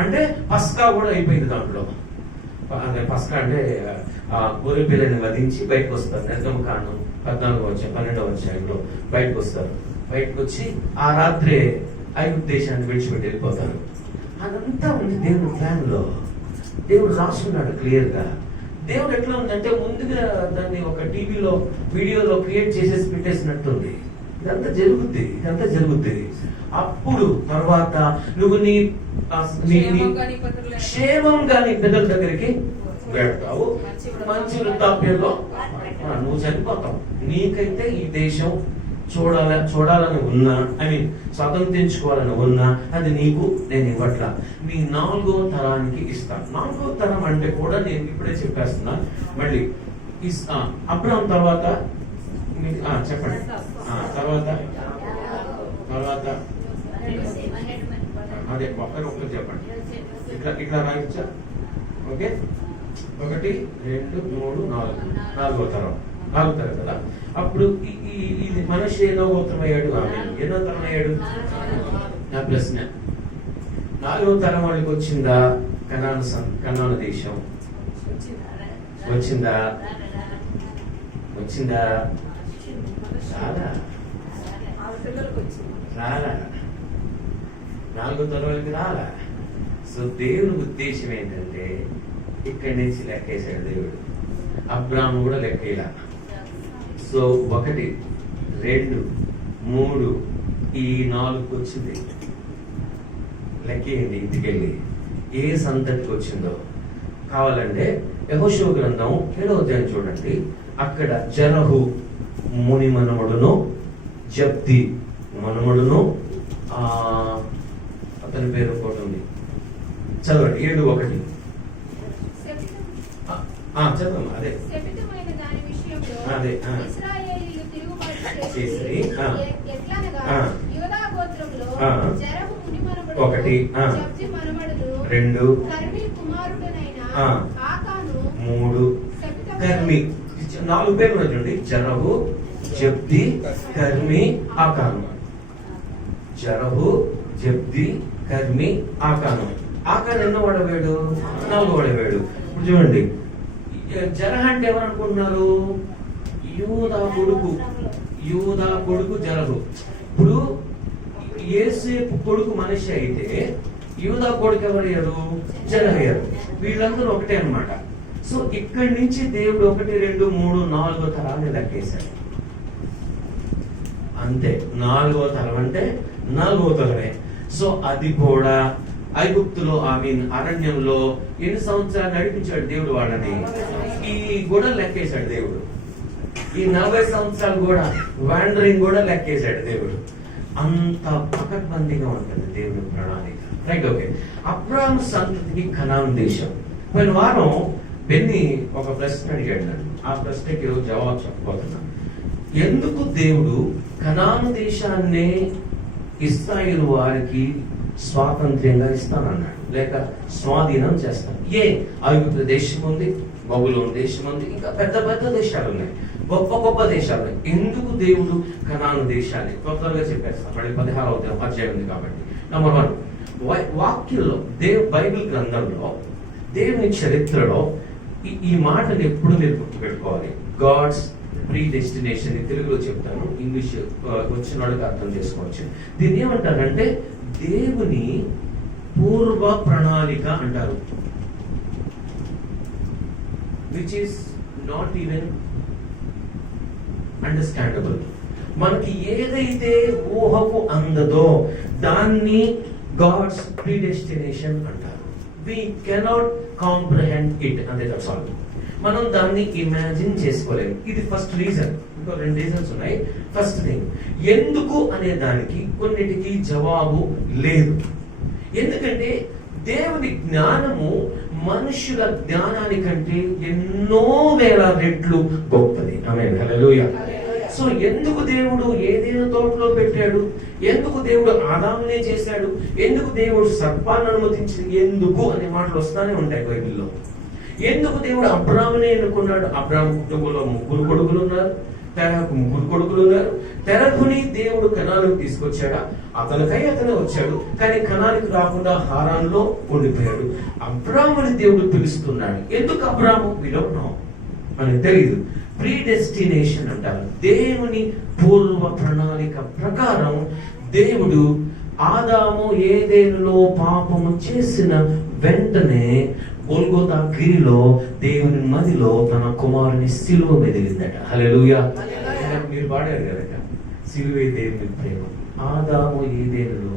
అంటే పస్కా కూడా అయిపోయింది దాంట్లో. పస్కా అంటే గొర్రె పిల్లని వధించి బయటకు వస్తారు. నిర్గమకాండం 14వ అధ్యాయం 12వ అధ్యాయంలో బయటకు వస్తారు. బయటకు వచ్చి ఆ రాత్రే ఐగుప్తు దేశాన్ని విడిచిపెట్టి వెళ్ళిపోతారు. అదంతా ఉంది దేవుడు ప్లాన్ లో. దేవుడు రాసుకున్నాడు క్లియర్ గా. దేవుడు ఎట్లా ఉందంటే, ముందుగా దాన్ని ఒక టీవీలో వీడియోలో క్రియేట్ చేసేసి పెట్టేసినట్టుంది. ఇదంతా జరుగుద్ది. అప్పుడు తర్వాత నువ్వు నీ క్షేమం గాని పిల్లల దగ్గరికి వెళ్తావు, మంచి వృద్ధాప్యంలో నువ్వు చనిపోతావు. నీకైతే ఈ దేశం చూడాలని ఉన్నా, స్వతంత్రించుకోవాలని ఉన్నా, అది నీకు నేను ఇవ్వట్లా, నీ 4వ తరానికి ఇస్తాను. 4వ తరం అంటే కూడా నేను ఇప్పుడే చెప్పేస్తున్నా. మళ్ళీ అబ్రాహాం తర్వాత చెప్పండి. తర్వాత అదే ఒక్కరు చెప్పండి. ఇట్లా రాయించా. ఓకే, 1 2 3 4 4వ తరం కదా. అప్పుడు ఇది మనిషి ఎన్నో గోత్రం అయ్యాడు? ఎన్నో తరం అయ్యాడు? నా ప్రశ్న, 4వ తరం వాళ్ళకి వచ్చిందా కనాను దేశం? వచ్చిందా? రాలా. 4వ తరంలోకి రాలా. సో దేవుని ఉద్దేశం ఏంటంటే ఇక్కడి నుంచి లెక్కేశాడు దేవుడు. అబ్రాహాము కూడా లెక్కేలా. సో 1, 2, 3 ఈ 4కి వచ్చింది. లెక్కేయండి ఇంటికెళ్ళి ఏ సంతతికి వచ్చిందో. కావాలంటే యెహోషువ గ్రంథం 7వ అధ్యాయం చూడండి. అక్కడ జరహు ముని మనమడును, జబ్ది మనమడును, అతని పేరు ఒకటి ఉంది, చదవండి 7:1. చదవమ్మా. అదే అదే చేసి 1, 2, 3 కర్మి 4 పేర్లు చూడండి. జరహు, జబ్ది, కర్మి, ఆకాను. జరహు, జబ్ది, కర్మి, ఆకాను. ఆకాను ఎన్నో వాడవాడు? 4వ వాడవాడు. ఇప్పుడు చూడండి, జరహ అంటే ఎవరు అనుకుంటున్నారు? యూదా కొడుకు జరహు. ఇప్పుడు యేసేపు కొడుకు మనిషి అయితే యూదా కొడుకు ఎవరయ్యారు? జరహ అయ్యారు. వీళ్ళందరూ ఒకటే అన్నమాట. సో ఇక్కడి నుంచి దేవుడు 1, 2, 3, 4వ తరాన్ని లెక్కేశాడు. అంతే. 4వ తరం అంటే 4వ తరమే. సో అది కూడా ఐగుప్తులో అరణ్యంలో ఎన్ని సంవత్సరాలు నడిపించాడు దేవుడు వాళ్ళని? ఈ కూడా లెక్కేశాడు దేవుడు. ఈ 40 సంవత్సరాలు కూడా వాండరింగ్ కూడా లెక్కేశాడు దేవుడు. అంత పకడ్బందీగా ఉంటుంది దేవుని ప్రణాళిక. Right, okay. అబ్రాహాము సంతతికి కనాను దేశం. పోయిన వారం బెన్ని ఒక ప్రశ్న అడిగాడు నన్ను. ఆ ప్రశ్నకి ఈరోజు జవాబు చెప్పబోతున్నాను. ఎందుకు దేవుడు కనాను దేశాన్నే ఇశ్రాయేలు వారికి స్వాతంత్ర్యంగా ఇస్తానన్నాడు, లేక స్వాధీనం చేస్తాను? ఐగుప్తు దేశం ఉంది, బబులోను దేశం ఉంది, ఇంకా పెద్ద పెద్ద దేశాలు ఉన్నాయి, గొప్ప దేశాలు ఉన్నాయి. ఎందుకు దేవుడు కనాను దేశాన్ని త్వరగా చెప్పేస్తాను. మళ్ళీ 16వ అధ్యాయం ఉంది కాబట్టి. నంబర్ 1, వాక్యంలో బైబిల్ గ్రంథంలో దేవుని చరిత్రలో ఈ మాటను ఎప్పుడు మీరు గుర్తుపెట్టుకోవాలి. God's predestination. తెలుగులో చెప్తాను, ఇంగ్లీష్ వచ్చిన వాళ్ళకి అర్థం చేసుకోవచ్చు. దీన్ని ఏమంటారంటే దేవుని పూర్వ ప్రణాళిక అంటారు. Which is not even understandable. మనకి ఏదైతే ఊహకు అందదో దాన్ని గాడ్స్ ప్రీ డెస్టినేషన్ అంటారు. We cannot comprehend it. అంతే చాలు. మనం దాన్ని ఇమాజిన్ చేసుకోలేము. ఇది ఫస్ట్ రీజన్. ఇంకో 2 రీజన్స్ ఉన్నాయి. ఫస్ట్ థింగ్, ఎందుకు అనే దానికి కొన్నిటికి జవాబు లేదు. ఎందుకంటే దేవుని జ్ఞానము మనుషుల జ్ఞానానికంటే ఎన్నో వేల రెట్లు గొప్పది. ఆమేన్, హల్లెలూయా. సో ఎందుకు దేవుడు ఏదైనా తోటలో పెట్టాడు? ఎందుకు దేవుడు ఆదామునే చేశాడు? ఎందుకు దేవుడు సర్పాన్ని అనుమతించింది? ఎందుకు అనే మాటలు వస్తానే ఉంటాయి బైబిల్లో. ఎందుకు దేవుడు అబ్రాహామునే ఎన్నుకున్నాడు? అబ్రాహాము కుటుంబంలో 3 కొడుకులు ఉన్నారు, తెరహకు 3 కొడుకులు ఉన్నారు. తెరహుని దేవుడు కనానుకు తీసుకొచ్చాడా? అతనికై అతనే వచ్చాడు, కానీ కనానికి రాకుండా హారాన్లో ఉండిపోయాడు. అబ్రాహాముని దేవుడు పిలుస్తున్నాడు. ఎందుకు అబ్రాహాము? వి డోంట్ నో, మనకు తెలియదు. ప్రీ డెస్టినేషన్ అంటారు. దేవుని పూర్వ ప్రణాళిక ప్రకారం దేవుడు ఆదాము ఏదేనులో పాపము చేసిన వెంటనే గొల్గొతా గిరిలో దేవుని మదిలో తన కుమారుని సిలువ మెదిలిందట. హల్లెలూయా. మీరు పాడారు కదా, సిలువే దేవుని ప్రేమ. ఆదాము ఏదేనులో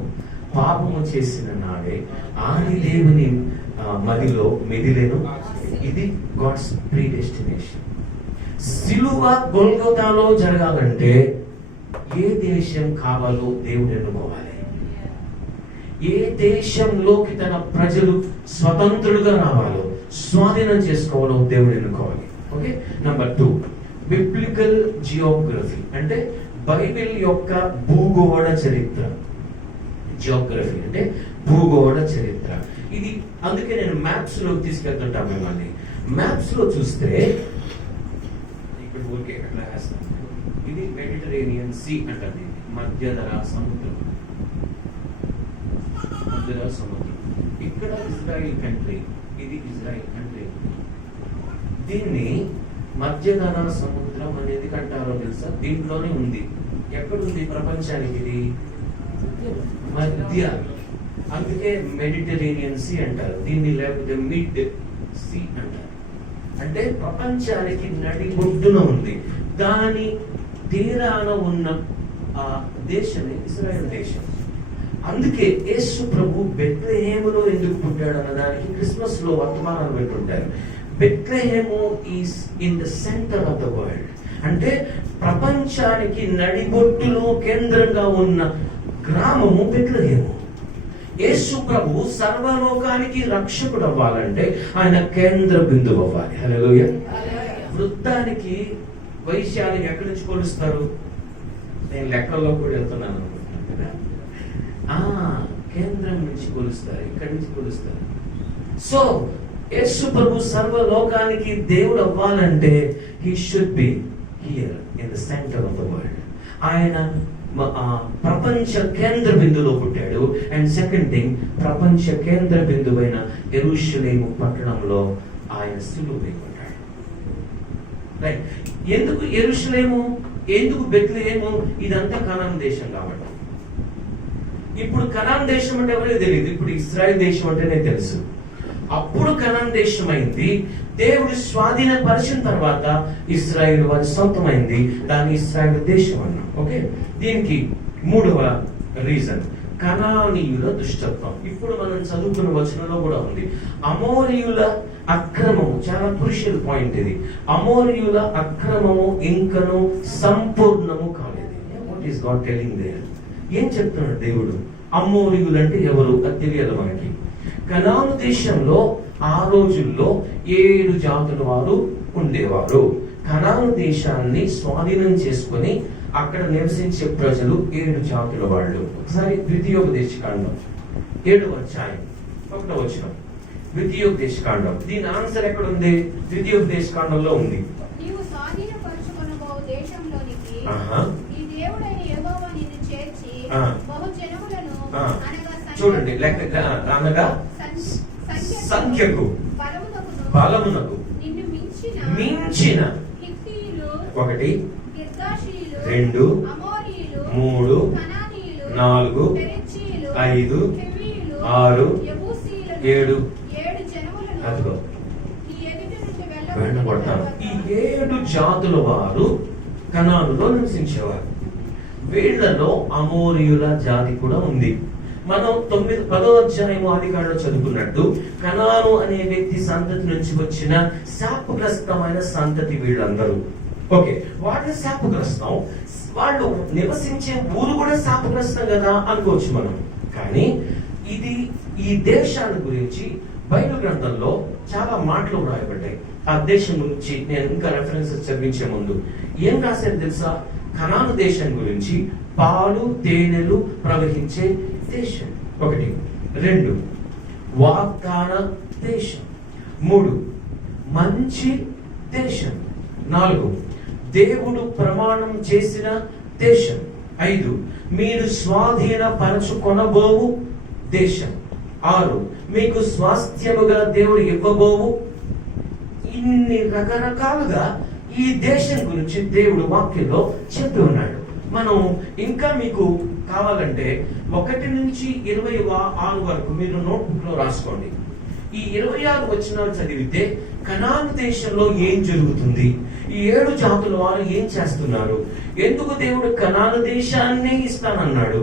పాపము చేసిన నాడే ఆది దేవుని మదిలో మెదిలేను. ఇది గాడ్స్ ప్రీ డెస్టినేషన్. సిలువ గొల్గొతాలో జరగాలంటే ఏ దేశం కావాలో దేవుడు ఎన్నుకోవాలి. ఏ దేశంలోకి తన ప్రజలు స్వతంత్రులుగా రావాలో, స్వాధీనం చేసుకోవాలో దేవుడు ఎన్నుకోవాలి. ఓకే. నంబర్ 2, బిబ్లికల్ జియోగ్రఫీ అంటే బైబిల్ యొక్క భూగోళ చరిత్ర. జియోగ్రఫీ అంటే భూగోళ చరిత్ర. ఇది అందుకే నేను మ్యాప్స్ లో తీసుకెళ్తుంటా మిమ్మల్ని. మ్యాప్స్ లో చూస్తే ఇక్కడ ఊరికే ఎట్లా వేస్తాను, ఇది మెడిటరేనియన్ సీ అంటుంది, మధ్యధరా సముద్రం. ఇక్కడ ఇజ్రాయిల్ కంట్రీ, ఇది ఇజ్రాయిల్ కంట్రీ. దీన్ని మధ్యధరా సముద్రం అనేది కంటారో తెలుసా? దీంట్లోనే ఉంది. ఎక్కడుంది ప్రపంచానికి? ఇది మధ్య అందుకే మెడిటరేనియన్ సీ అంటారు దీన్ని, లేకపోతే మిడ్ సీ అంటారు. అంటే ప్రపంచానికి నడిబొడ్డున ఉంది, దాని తీరాన ఉన్న ఆ దేశమే ఇశ్రాయేల్ దేశం. అందుకే యేసు ప్రభు బెత్లెహేములో ఎందుకు పుట్టాడు అన్నదానికి క్రిస్మస్ లో వర్తమానాలు పెట్టుంటారు. Bethlehem is in the centre of the world. అంటే ప్రపంచానికి నడిబొట్టులో కేంద్రంగా ఉన్న గ్రామము బెత్లెహేము. యేసు ప్రభు సర్వలోకానికి రక్షకుడు అవ్వాలంటే ఆయన కేంద్ర బిందువు అవ్వాలి. హల్లెలూయా. వృత్తానికి వైశాల్యం ఎక్కడి నుంచి కొలుస్తారు? నేను లెక్కల్లో కూడా వెళ్తున్నాను అనుకుంటున్నాను కదా. కేంద్రం నుంచి కొలుస్తారు, ఇక్కడి నుంచి కొలుస్తారు. సో యేసు ప్రభు సర్వలోకానికి దేవుడు అవ్వాలంటే he should be here in the centre of the world. ఆయన ప్రపంచ కేంద్ర బిందులో పుట్టాడు. అండ్ సెకండ్ థింగ్, ప్రపంచ కేంద్ర బిందువైన యెరూషలేము పట్టణంలో ఆయన సిలువ వేయబడ్డాడు. రైట్. ఎందుకు యెరూషలేము, ఎందుకు బెత్లెహేము? ఇదంతా కనాన్ దేశం కాబట్టి. ఇప్పుడు కనాన్ దేశం అంటే ఎవరికి తెలియదు, ఇప్పుడు ఇశ్రాయేల్ దేశం అంటేనే తెలుసు. అప్పుడు కనాన్ దేశం అయింది, దేవుడు స్వాధీనపరిచిన తర్వాత ఇశ్రాయేల్ వారి సొంతమైంది, దాన్ని ఇశ్రాయేల్ దేశం అన్నాం. ఓకే. దీనికి మూడవ రీజన్ కనానీయుల దుష్టత్వం. ఇప్పుడు మనం చదువుకున్న వచనంలో కూడా ఉంది. అమోరీయుల అక్రమము, చాలా క్రూషియల్ పాయింట్ ఇది. అమోరీయుల అక్రమము ఇంకను సంపూర్ణము కాలేదు. What is God telling there? ఏం చెప్తున్నాడు దేవుడు? అమోరీయులు అంటే ఎవరు అది తెలియదు మనకి. కనాను దేశంలో ఆ రోజుల్లో 7 జాతుల వారు ఉండేవారు. కనాను దేశాన్ని స్వాధీనం చేసుకొని అక్కడ నివసించే ప్రజలు 7 జాతుల వాళ్ళు. ఒకసారి ద్వితీయోపదేశకాండం 7వ అధ్యాయం 1వ వచనం. ద్వితీయోపదేశకాండం, దీని ఆన్సర్ ఎక్కడ ఉంది? ద్వితీయోపదేశకాండంలో ఉంది. నీవు స్వాధీనపరచుకొనబోవు దేశంలోనికి ఈ దేవుడైన యెహోవా నిన్ను చేర్చి బహు జనములను అనగా చూడండి, అనగా సంఖ్యకు బలమునకు నిన్ను మించిన హిత్తీయులు 1 గిర్గాషీయులు 2 అమోరీయులు 3 కనానీయులు 4 పెరిజ్జీయులు 5 హివ్వీయులు 6 యెబూసీయులను 7 జనములను అదిగో నీ ఎదుట నుండి వెళ్ళగొడతాను. ఈ 7 జాతుల వారు కనానులో నివసించేవారు. వీళ్లలో అమోరీయుల జాతి కూడా ఉంది. మనం 10వ అధ్యాయం ఆదికాండంలో చదువుకున్నట్టు కనాను అనే వ్యక్తి సంతతి నుంచి వచ్చిన శాపగ్రస్తమైన సంతతి వీళ్ళందరూ. ఓకే, వాళ్ళ శాపగ్రస్తం, వాళ్ళు నివసించే ఊరు కూడా శాపగ్రస్తం కదా అనుకోవచ్చు మనం. కానీ ఇది ఈ దేశాన్ని గురించి బైబిల్ గ్రంథంలో చాలా మాటలు రాయబడ్డాయి. ఆ దేశం గురించి నేను ఇంకా రెఫరెన్సెస్ చదివించే ముందు ఏం రాశారు తెలుసా? కనాను దేశం గురించి, పాలు తేనెలు ప్రవహించే దేశం 1, 2 వాగ్దాన దేశం, 3 మంచి దేశం, 4 దేవుడు ప్రమాణం చేసిన దేశం, 5 మీరు స్వాధీనపరచుకొనబోవు దేశం, 6 మీకు స్వాస్థ్యముగా దేవుడు ఇవ్వబోవు. ఇన్ని రకరకాలుగా ఈ దేశం గురించి దేవుడు వాక్యంలో చెప్పి ఉన్నాడు. మనం ఇంకా మీకు కావాలంటే 1 నుంచి 26 వరకు మీరు నోట్బుక్ లో రాసుకోండి. ఈ 26 వచనాలు చదివితే కనాను దేశంలో ఏం జరుగుతుంది, ఈ 7 జాతుల వారు ఏం చేస్తున్నారు, ఎందుకు దేవుడు కనాను దేశాన్ని ఇస్తానన్నాడు,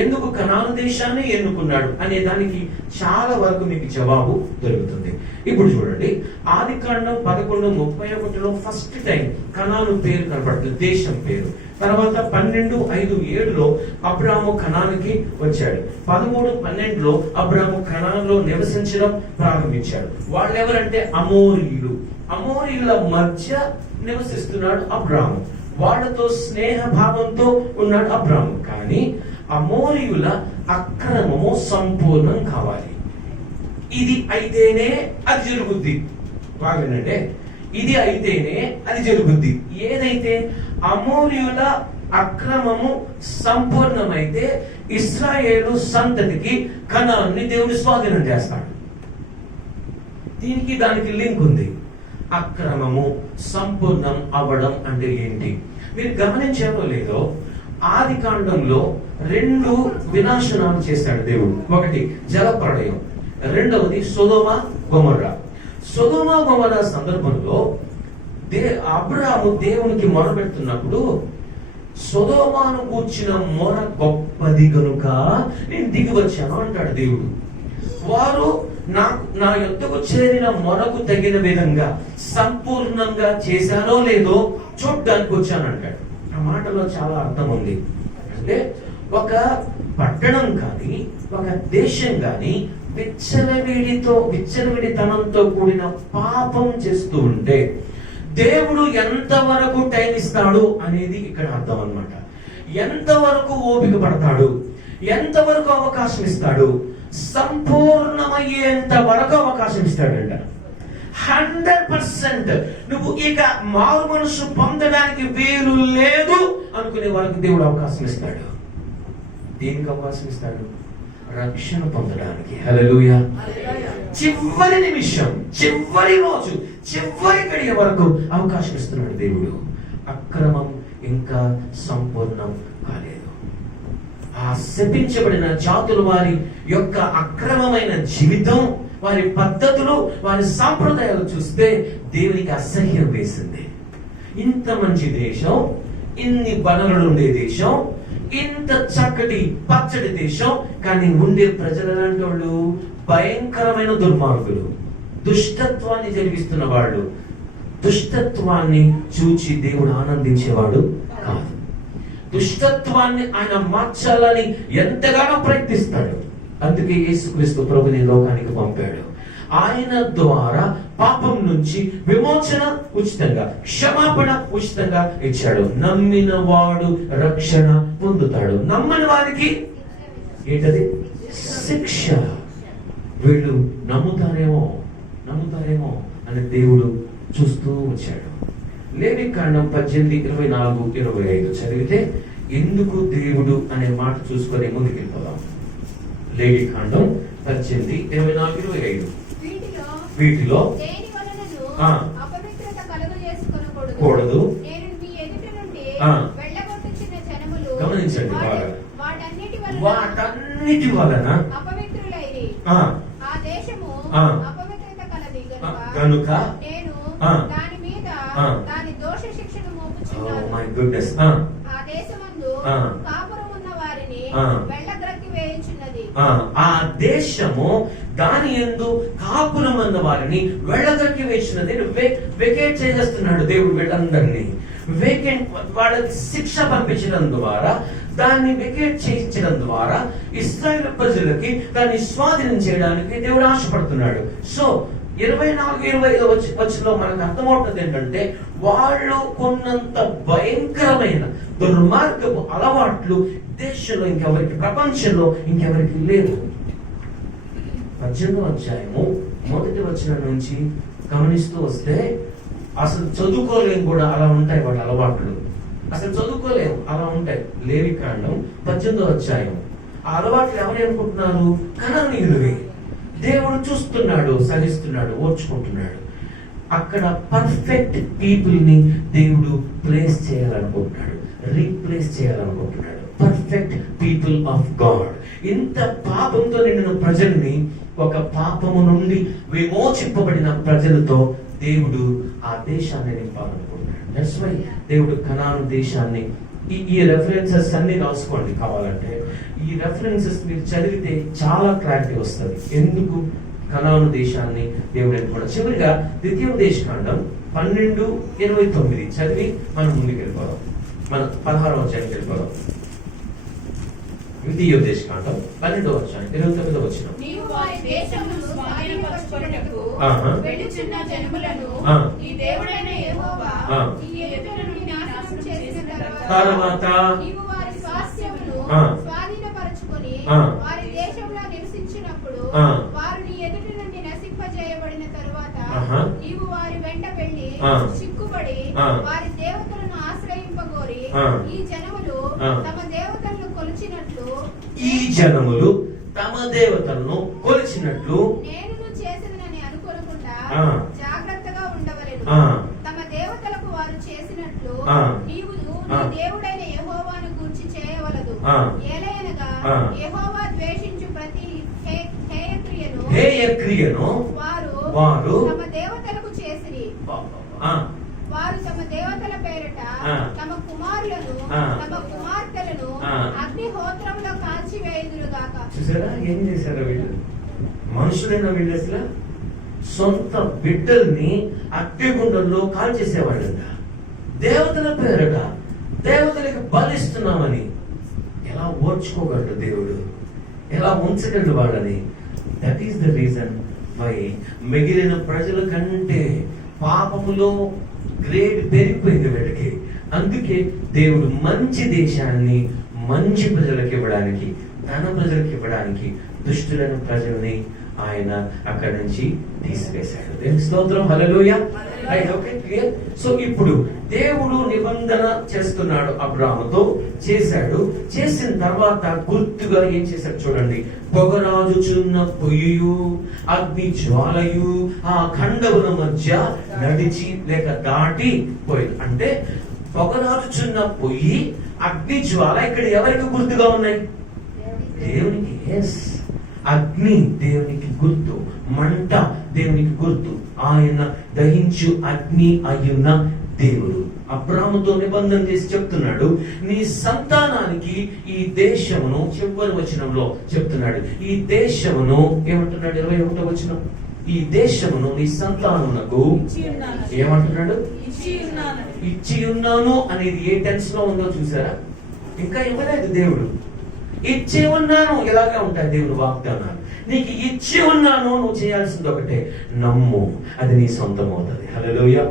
ఎందుకు కనాను దేశాన్ని ఎన్నుకున్నాడు అనే దానికి చాలా వరకు మీకు జవాబు దొరుకుతుంది. ఇప్పుడు చూడండి, ఆదికాండం 11:31లో ఫస్ట్ టైం కనాను పేరు కనపడుతుంది, దేశం పేరు. తర్వాత 12:5-7లో అబ్రాము కనానుకి వచ్చాడు. 13:12లో అబ్రాము కనానులో నివసించడం ప్రారంభించాడు. వాళ్ళెవరంటే అమోరీయులు. అమోరీయుల మధ్య నివసిస్తున్నాడు అబ్రాము. వాళ్ళతో స్నేహ భావంతో ఉన్నాడు అబ్రాము. కానీ అమోరీయుల అక్రమము సంపూర్ణం కావాలి. ఇది అయితేనే అది జరుగుద్ది. బాగానంటే ఇది అయితేనే అది జరుగుద్ది. ఏదైతే అమోరీయుల అక్రమము సంపూర్ణమైతే ఇశ్రాయేలు సంతతికి కనాన్ని దేవుడు స్వాధీనం చేస్తాడు. దీనికి దానికి లింక్ ఉంది. అక్రమము సంపూర్ణం అవ్వడం అంటే ఏంటి? మీరు గమనించారో లేదో, ఆది కాండంలో 2 వినాశనాలు చేశాడు దేవుడు. ఒకటి జలప్రళయం, రెండవది సొదొమ గొమొర్రా. సొదొమ గొమొర్రా సందర్భంలో అబ్రాహాము దేవునికి మొరపెడుతున్నప్పుడు, సొదొమను కూర్చిన మొర గొప్పది గనుక నేను దిగి వచ్చాను అంటాడు దేవుడు. వారు నా యొద్దకు చేరిన మొరకు తగిన విధంగా సంపూర్ణంగా చేశానో లేదో చూడ్డానికి వచ్చాను అంటాడు. ఆ మాటలో చాలా అర్థం ఉంది. అంటే ఒక పట్టణం కానీ ఒక దేశం కానీ విచ్చలవిడితనంతో కూడిన పాపం చేస్తూ ఉంటే దేవుడు ఎంతవరకు టైం ఇస్తాడు అనేది ఇక్కడ అర్థం అన్నమాట. ఎంతవరకు ఓపిక పడతాడు, ఎంతవరకు అవకాశం ఇస్తాడు, సంపూర్ణమయ్యేంత వరకు అవకాశం ఇస్తాడంట. 100% నువ్వు ఇక మారు మనసు పొందడానికి వీలు లేదు అనుకునే వరకు దేవుడు అవకాశం ఇస్తాడు. దేనికి అవకాశం ఇస్తాడు? రక్షణ పొందడానికి. హల్లెలూయా. చివరి నిమిషం, చివరి రోజు, చివరి గడియ వరకు అవకాశం ఇస్తున్నాడు దేవుడు. అక్రమం ఇంకా సంపూర్ణం కాలేదు. ఆ శపించబడిన జాతుల వారి యొక్క అక్రమమైన జీవితం, వారి పద్ధతులు, వారి సాంప్రదాయాలు చూస్తే దేవునికి అసహ్యం వేసింది. ఇంత మంచి దేశం, ఇన్ని వనరులు ఉండే దేశం, ఇంత చక్కటి పచ్చడి దేశం, కానీ ఉండే ప్రజలు ఎలాంటి వాళ్ళు? భయంకరమైన దుర్మార్గులు, దుష్టత్వాన్ని జరిగిస్తున్న వాళ్ళు. దుష్టత్వాన్ని చూచి దేవుడు ఆనందించేవాడు కాదు. దుష్టత్వాన్ని ఆయన మార్చాలని ఎంతగానో ప్రయత్నిస్తాడు. అందుకే యేసుక్రీస్తు ప్రభుని లోకానికి పంపాడు. ఆయన ద్వారా పాపం నుంచి విమోచన ఉచితంగా, క్షమాపణ ఉచితంగా ఇచ్చాడు. నమ్మిన వాడు రక్షణ పొందుతాడు, నమ్మని వారికి ఏంటది? శిక్ష. వీళ్ళు నమ్ముతారేమో అని దేవుడు చూస్తూ వచ్చాడు. లేవికాండం 18:24-25 చదివితే ఎందుకు దేవుడు అనే మాట చూసుకొని ముందుకెళ్ళిపోదాం. లేవికాండం 18:24-25. వీటిలో అపవిత్రత కూడదు. నేను మీ ఎదుట నుండి ఆ. వెళ్ళగొట్టుచున్న జనములు గమనించండి బాగా. వాటన్నిటి వలన అపవిత్రులైరి. ఆ దేశము అపవిత్రత కలది గనుక నేను ఆ. దాని మీద దాని దోష శిక్షను మోపుచున్నాను. My goodness. ఆ దేశమందు కాపురం ఉన్న వారిని వెళ్ళగ్రక్కి వేయుచున్నది. ఆ దేశము దాని యందు కాపురం అన్న వారిని వెళ్ళగక్కి వేసినది. వెకేట్ చేసేస్తున్నాడు దేవుడు వీళ్ళందరినీ. వాళ్ళకి శిక్ష పంపించడం ద్వారా, దాన్ని వెకేట్ చేయించడం ద్వారా ఇశ్రాయేలు ప్రజలకి దాన్ని స్వాధీనం చేయడానికి దేవుడు ఆశపడుతున్నాడు. సో 24-25 వచనంలో మనకు అర్థమవుతుంది ఏంటంటే, వాళ్ళు కొన్నంత భయంకరమైన దుర్మార్గపు అలవాట్లు దేశంలో ఇంకెవరికి, ప్రపంచంలో ఇంకెవరికి లేదు. 18వ అధ్యాయము 1వ వచనం నుంచి గమనిస్తూ వస్తే అసలు చదువుకోలేము కూడా అలా ఉంటాయి వాళ్ళ అలవాట్లు. అసలు చదువుకోలేము అలా ఉంటాయి. లేవికాండం 18వ అధ్యాయం. ఆ అలవాట్లు ఎవరు అనుకుంటున్నారు? కనానీయులవి. దేవుడు చూస్తున్నాడు, సహిస్తున్నాడు, ఓర్చుకుంటున్నాడు. అక్కడ పర్ఫెక్ట్ పీపుల్ ని దేవుడు ప్లేస్ చేయాలనుకుంటున్నాడు, రీప్లేస్ చేయాలనుకుంటున్నాడు. Perfect people of God. ఇంత పాపంతో నిండిన ప్రజల్ని ఒక పాపము నుండి విమోచింపబడిన ప్రజలతో దేవుడు ఆ దేశాన్ని నింపాలనుకుంటున్నాడు. దట్స్ వై దేవుడు కనాను దేశాన్ని, ఈ రెఫరెన్సెస్ అన్ని రాసుకోండి కావాలంటే. ఈ రెఫరెన్సెస్ మీరు చదివితే చాలా క్లారిటీ వస్తుంది ఎందుకు కనాను దేశాన్ని దేవుడు ఎన్నుకున్నాడు. చివరిగా ద్వితీయోపదేశకాండం 12:29 చదివి మనం ముందుకు వెళ్ళిపోదాం. మన 16వ అధ్యాయానికి వెళ్ళిపోదాం. ద్వితీయోపదేశకాండం 12వ అధ్యాయం 29వ వచనం. నీవు వారి దేశమును స్వాధీనపరచుకొనుటకు వెళ్ళుచున్న జనములను ఈ దేవుడైన యెహోవా ఈ ఎదుట నుండి నాశనం చేసిన తరువాత నీవు వారి స్వాస్థ్యమును స్వాధీనపరచుకొని వారి దేశంలో నివసించినప్పుడు వారు నీ ఎదుట నుండి నశింపజేయబడిన తరువాత నీవు వారి వెంట వెళ్ళి సిగ్గుపడి వారి దేవతలను ఆశ్రయింపగోరి ఈ జనములు తమ దేవతలను కొలిచినట్లు నేను చేసినని అనుకోకుండా జాగ్రత్తగా ఉండవలెను. తమ దేవతలకు వారు చేసినట్లు నీవు నీ దేవుడైన యెహోవాను గూర్చి వారు తమ దేవతలకు చేసిరి. ఆ, వారు తమ దేవతల పేరిట ఆ. తమ కుమారులను ఆ. తమ కుమార్తెలను ఆ. అగ్నిహోత్రంలో కాల్చివేయుదురుగాక. చూసారా ఏం చేశారు వీళ్ళు? మనుషులైన వీళ్ళు అసలు సొంత బిడ్డల్ని అగ్నిగుండంలో కాల్చేసేవాళ్ళంట. దేవతల పేరట దేవతలకు బలిస్తున్నామని. ఎలా ఓర్చుకోగలడు దేవుడు? ఎలా ఉంచగలడు వాళ్ళని? That is the reason why మిగిలిన ప్రజల కంటే పాపములో గ్రేడ్ పెరిగిపోయింది వీళ్ళకి. అందుకే దేవుడు మంచి దేశాన్ని మంచి ప్రజలకు ఇవ్వడానికి, తన ప్రజలకు ఇవ్వడానికి దుష్టులైన ప్రజల్ని ఆయన అక్కడి నుంచి తీసివేశాడు. దేవుని స్తోత్రం, hallelujah. Right, okay, clear. So ఇప్పుడు దేవుడు నిబంధన చేస్తున్నాడు, అబ్రాహాముతో చేశాడు. చేసిన తర్వాత గుర్తుగా ఏం చేశాడు చూడండి. పొగరాజుచున్న పొయ్యు అగ్ని జ్వాలయు ఆ ఖండముల మధ్య నడిచి లేక దాటి పోయింది. అంటే పొగరాజుచున్న పొయ్యి, అగ్ని జ్వాల ఇక్కడ ఎవరికి గుర్తుగా ఉన్నాయి? దేవునికి. ఎస్, అగ్ని దేవునికి గుర్తు, మంట దేవునికి గుర్తు. ఆయన దహించు అగ్ని అయ్యున్న దేవుడు. అబ్రాహాముతో నిబంధన చేసి చెప్తున్నాడు, నీ సంతానానికి ఈ దేశమును, చివరి వచనంలో చెప్తున్నాడు, ఈ దేశమును ఏమంటున్నాడు? 21వ వచనం, ఈ దేశమును నీ సంతానమునకు ఏమంటున్నాడు? ఇచ్చి ఉన్నాను అనేది ఏ టెన్స్ లో ఉందో చూసారా? ఇంకా ఇవ్వలేదు దేవుడు. ఇచ్చి ఉన్నాను. ఇలాగే ఉంటాయి దేవుని వాగ్దానాలు. నీకు ఇచ్చి ఉన్నాను, నువ్వు చేయాల్సింది ఒకటే, నమ్ము, అది నీ సొంతం అవుతుంది. హల్లెలూయా.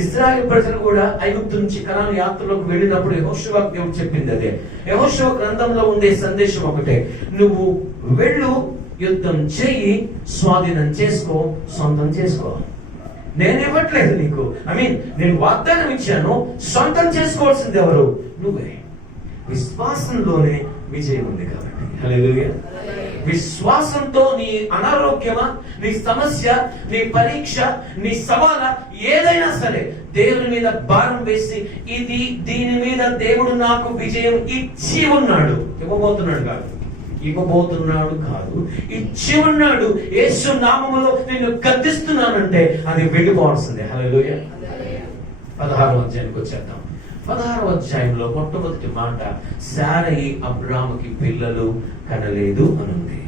ఇశ్రాయేలు ప్రజలు కూడా ఐగుప్తు నుంచి కనాను యాత్రలోకి వెళ్ళినప్పుడు యెహోషువ దేవుడు చెప్పింది అదే. యెహోషువ గ్రంథంలో ఉండే సందేశం ఒకటే, నువ్వు వెళ్ళు, యుద్ధం చెయ్యి, స్వాధీనం చేసుకో, సొంతం చేసుకో. నేను ఇవ్వట్లేదు నీకు, నేను వాగ్దానం ఇచ్చాను, సొంతం చేసుకోవాల్సింది ఎవరు? నువ్వే. విశ్వాసంలోనే విజయం ఉంది కాబట్టి. హల్లెలూయా. విశ్వాసంతో నీ అనారోగ్యమా, నీ సమస్య, నీ పరీక్ష, నీ సవాల ఏదైనా సరే దేవుని మీద భారం వేసి, దీని మీద దేవుడు నాకు విజయం ఇచ్చి ఉన్నాడు, ఇవ్వబోతున్నాడు కాదు, ఇచ్చి ఉన్నాడు. యేసు నామములో నిన్ను గద్దిస్తున్నానంటే అది వెళ్ళిపోవాల్సిందే. హల్లెలూయా. 16వ అధ్యాయానికి వచ్చేద్దాం. 16వ అధ్యాయంలో మొట్టమొదటి మాట, శారయి అబ్రాముకి పిల్లలు కనలేదు అనుంది.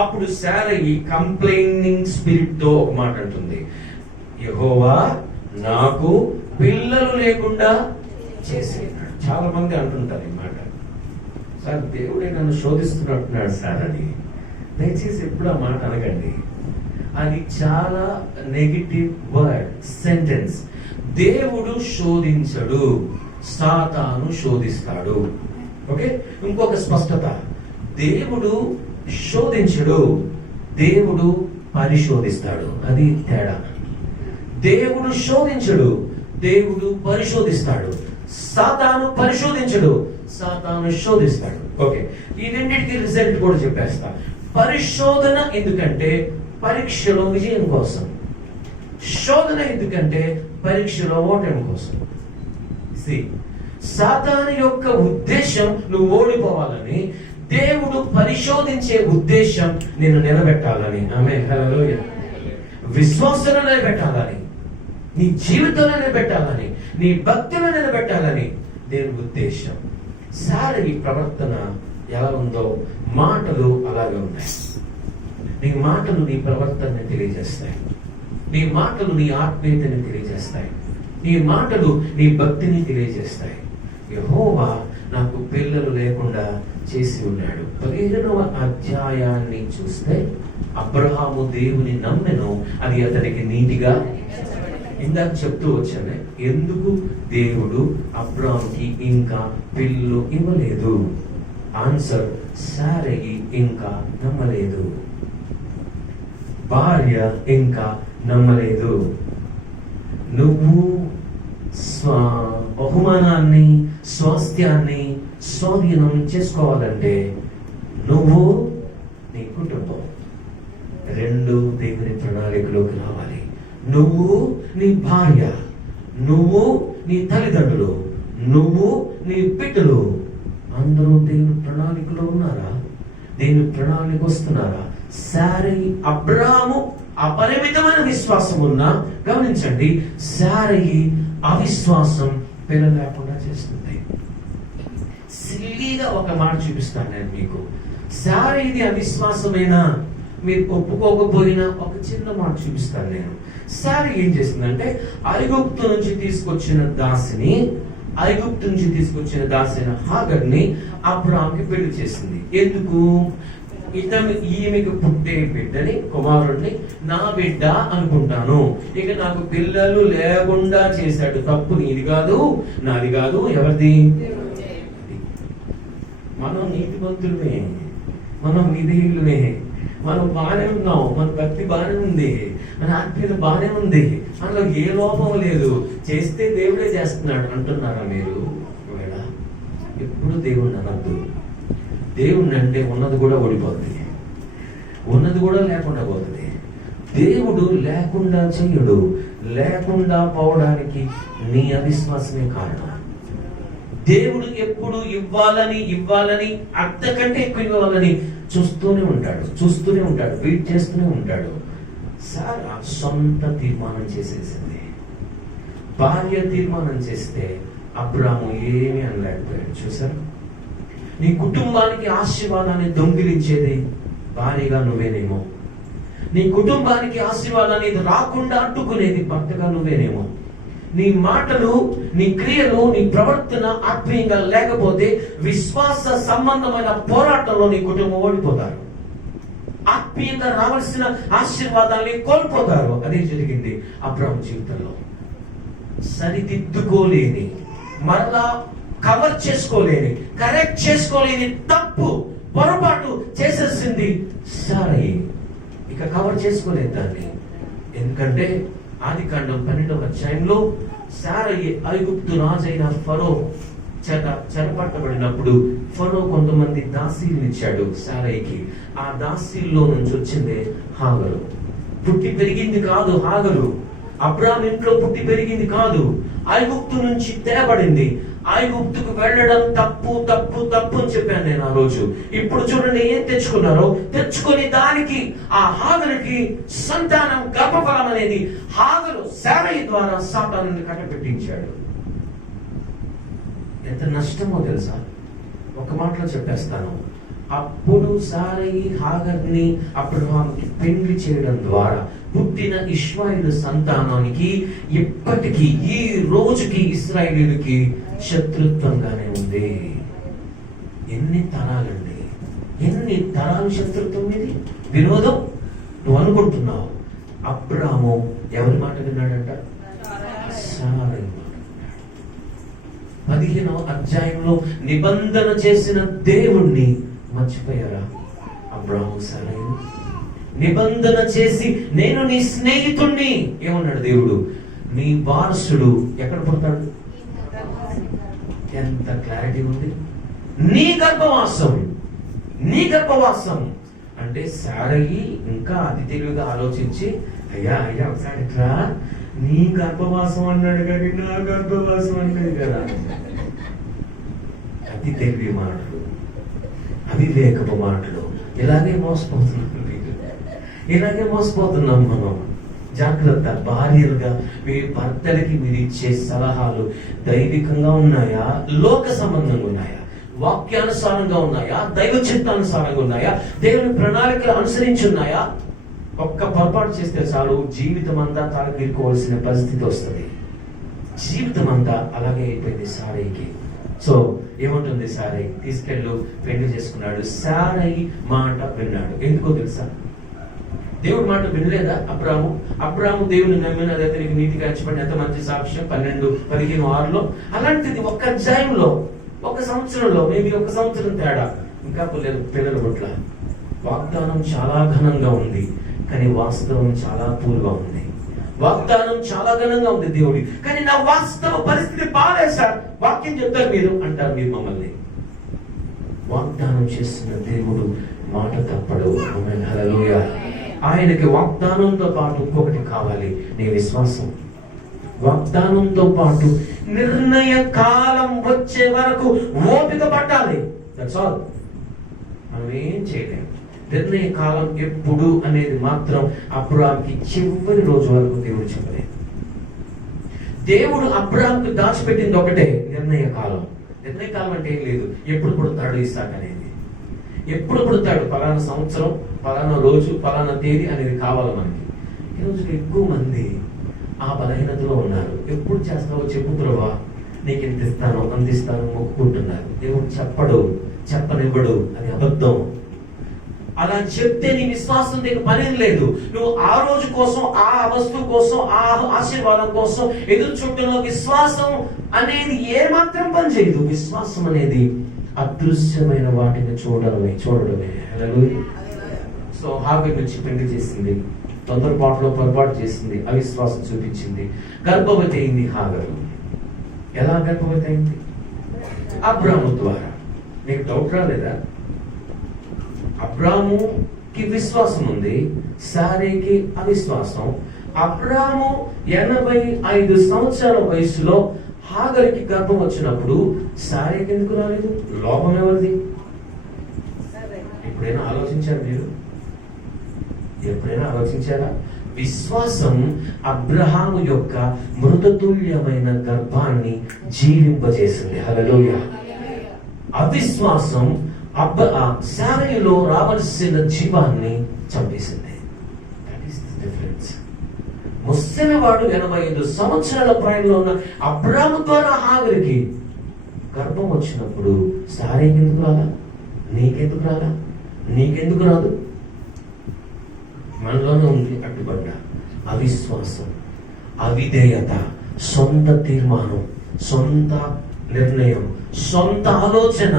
అప్పుడు శారయి కంప్లైనింగ్ స్పిరిట్ తో ఒక మాట అంటుంది, యెహోవా నాకు పిల్లలు లేకుండా చేసేనాడు. చాలా మంది అంటుంటారు ఈ మాట, సార్ దేవుడే నన్ను శోధిస్తున్నట్టున్నాడు సార్ అని. దయచేసి ఎప్పుడు ఆ మాట అనకండి. అది చాలా నెగటివ్ వర్డ్, సెంటెన్స్. దేవుడు శోధించడు, సాతాను శోధిస్తాడు. ఓకే, ఇంకొక స్పష్టత, దేవుడు శోధించడు, దేవుడు పరిశోధిస్తాడు. అది తేడా. దేవుడు శోధించడు, దేవుడు పరిశోధిస్తాడు. సాతాను పరిశోధించడు, సాతాను శోధిస్తాడు. ఓకే, ఈ రెండింటికి రిజల్ట్ కూడా చెప్పేస్తా. పరిశోధన ఎందుకంటే పరీక్షలో విజయం కోసం, శోధన ఎందుకంటే పరీక్షలో ఓటమి కోసం. సాతాను యొక్క ఉద్దేశం నువ్వు ఓడిపోవాలని, దేవుడు పరిశోధించే ఉద్దేశం నిన్ను నిలబెట్టాలని. ఆమేన్, హల్లెలూయా. విశ్వాసంలో నిలబెట్టాలని, నీ జీవితంలో నిలబెట్టాలని, నీ భక్తిలో నిలబెట్టాలని దేవుని ఉద్దేశం. శారయి ప్రవర్తన ఎలా ఉందో మాటలు అలాగే ఉన్నాయి. నీ మాటలు నీ ప్రవర్తనని తెలియజేస్తాయి, నీ మాటలు నీ ఆత్మీయతని తెలియజేస్తాయి, నీ మాటలు నీ భక్తిని తెలియజేస్తాయి. యెహోవా నాకు పిల్లలు లేకుండా చేసి ఉన్నాడు. 15వ అధ్యాయాన్ని చూస్తే అబ్రహాము దేవుని నమ్మెను, అది అతనికి నీతిగా. ఇందాక చెప్తూ వచ్చాను, ఎందుకు దేవుడు అబ్రహాముకి ఇంకా పిల్లలు ఇవ్వలేదు? ఆన్సర్, శారయి ఇంకా నమ్మలేదు, భార్య ఇంకా నమ్మలేదు. నువ్వు బహుమానాన్ని, స్వాస్థ్యాన్ని స్వాధీనం చేసుకోవాలంటే నువ్వు, నీ కుటుంబం రెండు దేవుని ప్రణాళికలోకి రావాలి. నువ్వు, నీ భార్య, నువ్వు, నీ తల్లిదండ్రులు, నువ్వు, నీ బిడ్డలు అందరూ దేవుని ప్రణాళికలో ఉన్నారా? దేవుని ప్రణాళిక వస్తున్నారా? శారయి అబ్రాము అపరిమితమైన విశ్వాసం ఉన్నా, గమనించండి, శారయి అవిశ్వాసం పిల్లలు లేకుండా చేస్తుంది. సిల్లీగా ఒక మాట చూపిస్తాను నేను మీకు. శారయిది అవిశ్వాసమైనా మీరు ఒప్పుకోకపోయినా ఒక చిన్న మాట చూపిస్తాను నేను. శారయి ఏం చేసిందంటే ఐగుప్తు నుంచి తీసుకొచ్చిన దాసిన హాగర్ని అబ్రాహాంకి పెళ్లి చేసింది. ఎందుకు? ఈమెకు పుట్టే బిడ్డని, కుమారుడిని నా బిడ్డ అనుకుంటాను, ఇక నాకు పిల్లలు లేకుండా చేశాడు, తప్పు నీది కాదు నాది కాదు, ఎవరిది? మనం నీతిమంతులమే, మనం విధేయులమే, మనం బాగానే ఉన్నాం, మన భక్తి బాగానే ఉంది, మన ఆత్మీయత బాగానే ఉంది, అందులో ఏ లోపం లేదు, చేస్తే దేవుడే చేస్తున్నాడు అంటున్నారా మీరు? ఒకవేళ ఎప్పుడు దేవుణ్ణి అనద్దు. దేవుణ్ణి అంటే ఉన్నది కూడా ఓడిపోతుంది, ఉన్నది కూడా లేకుండా పోతుంది. దేవుడు లేకుండా చెయ్యడు. లేకుండా పోవడానికి నీ అవిశ్వాసమే కారణం. దేవుడు ఎప్పుడు ఇవ్వాలని అంతకంటే ఎక్కువ ఇవ్వాలని చూస్తూనే ఉంటాడు, వెయిట్ చేస్తూనే ఉంటాడు. సారా సొంత తీర్మానం చేసేసింది. భార్య తీర్మానం చేస్తే అబ్రాము ఏమీ అనలేకపోయాడు. చూసారు, నీ కుటుంబానికి ఆశీర్వాదాన్ని దొంగిలించేది భార్యగా నువ్వేనేమో, నీ కుటుంబానికి ఆశీర్వాదాన్ని రాకుండా అడ్డుకునేది భర్తగా నువ్వేనేమో. నీ మాటలు, నీ క్రియలు, నీ ప్రవర్తన ఆత్మీయంగా లేకపోతే విశ్వాస సంబంధమైన పోరాటంలో నీ కుటుంబం ఓడిపోతారు. ఆత్మీయంగా రావాల్సిన ఆశీర్వాదాన్ని కోల్పోతారు. అదే జరిగింది అబ్రాహాము జీవితంలో. సరిదిద్దుకోలేని, మరలా కవర్ చేసుకోలేని, కరెక్ట్ చేసుకోలేని తప్పు, పొరపాటు చేసేసింది సారయి. ఇక కవర్ చేసుకోలేదు దాన్ని. ఎందుకంటే ఆదికాండం 12వ అధ్యాయంలో సారయి ఐగుప్తు రాజైన ఫరో చేత చెరపట్టబడినప్పుడు ఫరో కొంతమంది దాసీలను ఇచ్చాడు సారయికి. ఆ దాసీల్లో నుంచి వచ్చిందే హాగరు. పుట్టి పెరిగింది కాదు హాగరు, అబ్రాహాము ఇంట్లో పుట్టి పెరిగింది కాదు, ఐగుప్తు నుంచి తేబడింది. ఐగుప్తుకు వెళ్ళడం తప్పు తప్పు తప్పు అని చెప్పాను నేను ఆ రోజు. ఇప్పుడు చూడండి ఏం తెచ్చుకొని దానికి, ఆ హాగరుకి సంతానం, గర్భఫలం అనేది హాగరు సారయి ద్వారా సాతానుని కట్టపెట్టించాడు. ఎంత నష్టమో తెలుసా? ఒక మాటలో చెప్పేస్తాను. అప్పుడు సారయి హాగర్ని అబ్రాహాముకి పెండ్లి చేయడం ద్వారా పుట్టిన ఇష్మాయిలు సంతానానికి ఇప్పటికీ ఈ రోజుకి ఇశ్రాయేలీయులకి శత్రుత్వంగానే ఉంది. ఎన్ని తరాలండి, ఎన్ని తరాలు శత్రుత్వం ఇది, విరోధం. నువ్వు అనుకుంటున్నావు. అబ్రాహాము ఎవరి మాట విన్నాడంట? సారయి. 15వ అధ్యాయంలో నిబంధన చేసిన దేవుణ్ణి మర్చిపోయారా అబ్రాహాము సారయి? నిబంధన చేసి నేను నీ స్నేహితుణ్ణి ఏమన్నాడు దేవుడు? నీ వారసుడు ఎక్కడ పుడతాడు? ఎంత క్లారిటీ ఉంది. నీ గర్భవాసం అంటే సారయి ఇంకా అతి తెలివిగా ఆలోచించి, అయ్యా ఒకసారి ఇట్లా నీ గర్భవాసం అన్నాడు కానీ నా గర్భవాసం అన్నాడు కదా. అతి తెలివి మాటలు, అవివేకపు మాటలు. ఇలాగే మోసపోతున్నాం మనం. జాగ్రత్త. భార్యలుగా మీ భర్తలకి మీరు ఇచ్చే సలహాలు దైవికంగా ఉన్నాయా, లోక సంబంధంగా ఉన్నాయా, వాక్యానుసారంగా ఉన్నాయా, దైవ చిత్తానుసారంగా ఉన్నాయా, దేవుని ప్రణాళికలు అనుసరించి ఉన్నాయా? ఒక్క పొరపాటు చేస్తే చాలు జీవితం అంతా తాళగిరుకోవాల్సిన పరిస్థితి వస్తుంది. జీవితం అంతా అలాగే అయిపోయింది సారయికి. సో ఏమంటుంది సారయి? తీసుకెళ్ళు పెళ్లి చేసుకున్నాడు. సారయి మాట విన్నాడు. ఎందుకో తెలుసా? దేవుడి మాట వినలేదా అబ్రాహాము దేవుని నమ్మిన అతనికి నీతిగా ఎంచబడిన ఎంత మంచి సాక్ష్యం 12:15-6లో. అలాంటిది ఒక్క అధ్యాయంలో, ఒక సంవత్సరంలో, మేబీ ఒక సంవత్సరం తేడా, ఇంకా పిల్లల పట్ల వాగ్దానం చాలా ఘనంగా ఉంది, కానీ వాస్తవం చాలా పూర్గా ఉంది. వాగ్దానం చాలా ఘనంగా ఉంది దేవుడి, కానీ నా వాస్తవ పరిస్థితి బాగాలేదు సార్. వాక్యం చెప్తారు మీరు అంటారు మీరు మమ్మల్ని. వాగ్దానం చేస్తున్న దేవుడు మాట తప్పడు. హల్లెలూయా. ఆయనకి వాగ్దానంతో పాటు ఇంకొకటి కావాలి, నీ విశ్వాసం. వాగ్దానంతో పాటు నిర్ణయ కాలం వచ్చే వరకు ఓపిక పట్టాలి. That's all. మనం ఏం చేయలేము. నిర్ణయ కాలం ఎప్పుడు అనేది మాత్రం అబ్రాహాంకి చివరి రోజు వరకు దేవుడు చెప్పలేదు. దేవుడు అబ్రాహాంకు దాచిపెట్టింది ఒకటే, నిర్ణయ కాలం. నిర్ణయ కాలం అంటే ఏం లేదు, ఎప్పుడు పుడతాడు ఇస్సాకు అనేది, ఎప్పుడు పుడతాడు, పలానా సంవత్సరం, పలానా రోజు, పలానా తేదీ అనేది కావాలి మనకి. ఈరోజు ఎక్కువ మంది ఆ బలహీనతలో ఉన్నారు. ఎప్పుడు చేస్తావో చెప్పు ప్రభువా, నీకు ఇంత ఇస్తాను అందిస్తాను మొక్కుకుంటున్నారు. దేవుడు చెప్పనివ్వడు, అది అబద్ధం. అలా చెప్తే నీ విశ్వాసం నీకు పని లేదు. నువ్వు ఆ రోజు కోసం, ఆ వస్తువు కోసం, ఆ ఆశీర్వాదం కోసం ఎదురు చుట్టూలో విశ్వాసం అనేది ఏ మాత్రం పని చేయదు. విశ్వాసం అనేది అదృశ్యమైన వాటిని చూడడమే. హల్లెలూయా. సో హాగర్ నుంచి పెళ్లి చేసింది, తొందరపాటులో పొరపాటు చేసింది, అవిశ్వాసం చూపించింది, గర్భవతి అయింది. హాగరు ఎలా గర్భవతి అయింది? అబ్రాము ద్వారా. నీకు డౌట్ రాలేదా? అబ్రాముకి విశ్వాసం ఉంది, సారేకి అవిశ్వాసం. అబ్రాము 85 సంవత్సరాల వయసులో హాగర్కి గర్భం వచ్చినప్పుడు సారేకి ఎందుకు రాలేదు? లోపం ఎవరిది? ఎప్పుడైనా ఆలోచించారా? విశ్వాసం అబ్రహాము యొక్క మృతతుల్యమైన గర్భాన్ని జీవింపజేసింది. హల్లెలూయా. అవిశ్వాసం శారీలో రావలసిన జీవాన్ని చంపేసింది. That is the difference. ముసలివాడు 85 సంవత్సరాల ప్రాయంలో ఉన్న అబ్రాము ద్వారా హాగరికి గర్భం వచ్చినప్పుడు సారేకి ఎందుకు రాలా? నీకెందుకు రాదు? మనలోనే ఉంది అడ్డుపడ్డ అవిశ్వాసం, అవిధేయత, సొంత తీర్మానం, సొంత నిర్ణయం, సొంత ఆలోచన,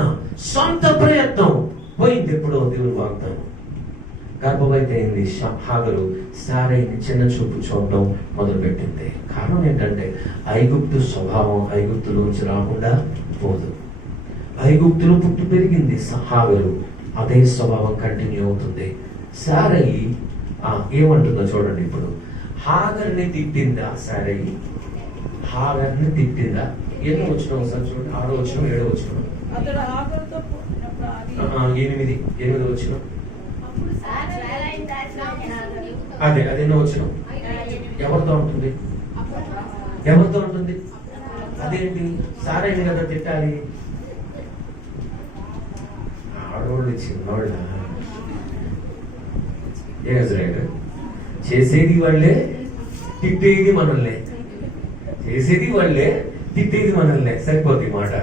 సొంత ప్రయత్నం పోయింది. ఎప్పుడో దేవుని వాగ్దానం. గర్భవతి అయింది హాగరు. సారైని చిన్న చూపు చూడడం మొదలుపెట్టింది. కారణం ఏంటంటే ఐగుప్తు స్వభావం ఐగుప్తులోంచి రాకుండా పోదు. ఐగుప్తులో పుట్టి పెరిగింది హాగరు, అదే స్వభావం కంటిన్యూ అవుతుంది. సారై ఏమంటుందో చూడండి. ఇప్పుడు హాగర్ని తిట్టిందా సారై? హాగర్ని తిట్టిందా? ఎన్నో వచ్చిన ఒకసారి చూడండి. 6వ వచనం, 7వ వచనం, 8 వచ్చిన. అదేనో వచ్చిన. ఎవరితో ఉంటుంది? అదేంటి? సారైంది కదా తిట్టాలి. ఆడవాళ్ళు చిన్నవాళ్ళ చేసేది వాళ్ళే, తిట్టేది మనల్నే. సరిపోతుంది మాట.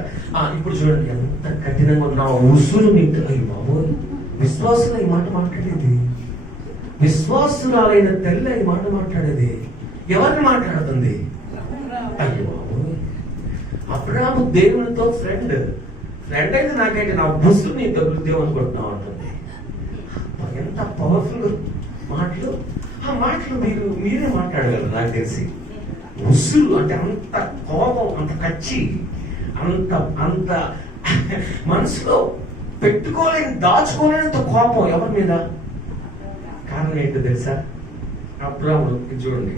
ఇప్పుడు చూడండి ఎంత కఠినంగా ఉన్న ఉసురు నీకు. అయ్యి బాబోయ్, విశ్వాసులు ఈ మాట మాట్లాడేది, విశ్వాసురాలైన తల్లి ఈ మాట మాట్లాడేది ఎవరిని మాట్లాడుతుంది? అయ్యో బాబోయ్, అబ్రాహాము దేవునితో ఫ్రెండ్ అయితే నాకైతే నా ఉసురు నీ తగులుదేవు అనుకుంటున్నావు అంటుంది. ఎంత పవర్ఫుల్ మాటలు! ఆ మాటలు మీరే మాట్లాడగలరు నాకు తెలిసి. ఉసురు అంటే అంత కోపం, అంత కచ్చి, అంత మనసులో పెట్టుకోలేని, దాచుకోలేనంత కోపం ఎవరి మీద? కారణం ఏంటో తెలుసా? అబ్రాహాము చూడండి.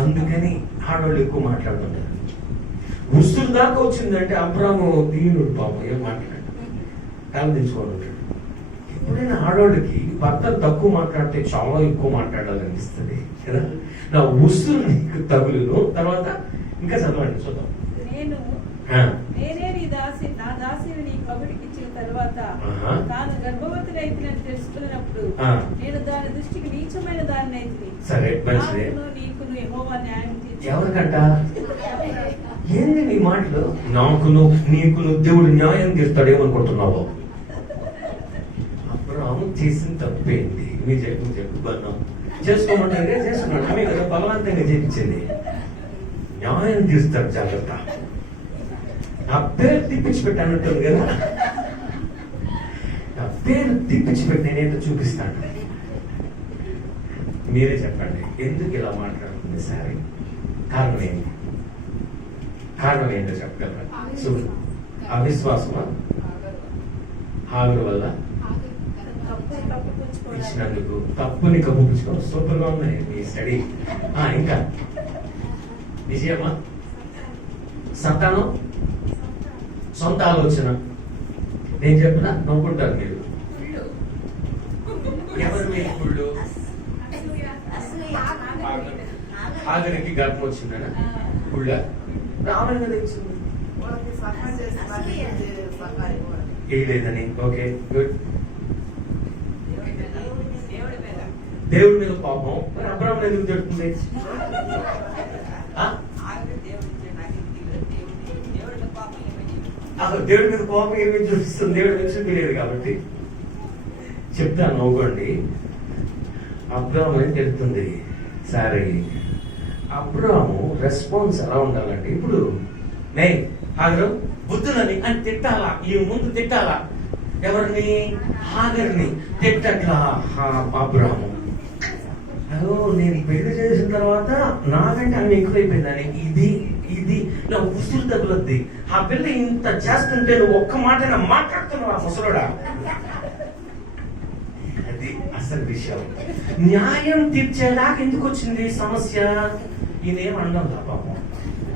అందుకని ఆడవాళ్ళు ఎక్కువ మాట్లాడుతుంటారు. ఉసురు దాకా వచ్చిందంటే అబ్రాహాము దీనుడు పాపం, ఏం మాట్లాడు, తల తెచ్చుకొని ఉంటాడు. ఎప్పుడైనా ఆడవాళ్ళకి భర్త తక్కువ మాట్లాడితే చాలా ఎక్కువ మాట్లాడాలనిపిస్తుంది కదా. నా ఉసురు నీకు తగులును. తర్వాత ఇంకా చదవండి, చూద్దాం. నేనే నా దాసిని నీ కబుడికి ఇచ్చిన తర్వాత తాను గర్భవతి అయితేనని తెలుసుకున్నప్పుడు నేను దాని దృష్టికి నీచమైన దాన్ని అయితే సరే, నీకు యెహోవా న్యాయం తీర్చు. ఎవరికంట? ఏంది నీ మాటలు? నీకును దేవుడు న్యాయం తీస్తాడేమనుకుంటున్నావు? అబ్రాహాము చేసిన తప్పేంటి? మీరు చెప్పు బలం చేసుకోమంటే చేసుకున్నాడు. ఆమె కదా బలవంతంగా చేయించింది. న్యాయం తీస్తాడు, జాగ్రత్త. నా పేరు తిప్పించి పెట్టానంటుంది కదా, నా పేరు తిప్పించి పెట్టి నేనేంటో చూపిస్తాను. మీరే చెప్పండి, ఎందుకు ఇలా మాట్లాడుతుంది సారీ? కారణం ఏంటో చెప్పగలరా? అవిశ్వాసమా? హాగరు వల్ల ఇచ్చినందుకు తప్పుని కప్పుపించుకోవడం. సూపర్గా ఉన్నాయి మీ స్టడీ. ఇంకా విజయమా? సత్తాను? సొంత ఆలోచన. నేను చెప్పినా నవ్వుకుంటారు మీరు. ఎవరు వేపుళ్ళు? హాగరికి గర్భం వచ్చిందనా? పుళ్ళ రావడం కదా ఇచ్చింది లేదని. Okay good. దేవుడి మీద కోపం, మరి అబ్రాహ్మణుడు ఎందుకు తిడుతుంది? అసలు దేవుడి మీద కోపం ఏమేమి చూపిస్తుంది? దేవుడి నుంచి తెలియదు కాబట్టి చెప్తాను, నవ్వుకోండి. అబ్రాహ్మణుడు అని తిడుతుంది. సరే, అబ్రాహ్ము రెస్పాన్స్ ఎలా ఉండాలంటే, ఇప్పుడు నే హాగరు బుద్ధులని అని తిట్టాలా, ఈ ముందు తిట్టాలా. ఎవరిని? హాగర్ని తిట్టట్లా. అబ్రాహ్ము అదో నేను పెళ్లి చేసిన తర్వాత నాకంటే ఆమె ఎక్కువైపోయిందని ఇది ఇది నా ఉసురు తగులద్ది. ఆ పిల్ల ఇంత చేస్తుంటే నువ్వు ఒక్క మాట మాట్లాడుతున్నావు ఆ ముసలుడా. అది అసలు విషయం. న్యాయం తీర్చేదాకా ఎందుకు వచ్చింది సమస్య? ఈయన ఏమండా పాపం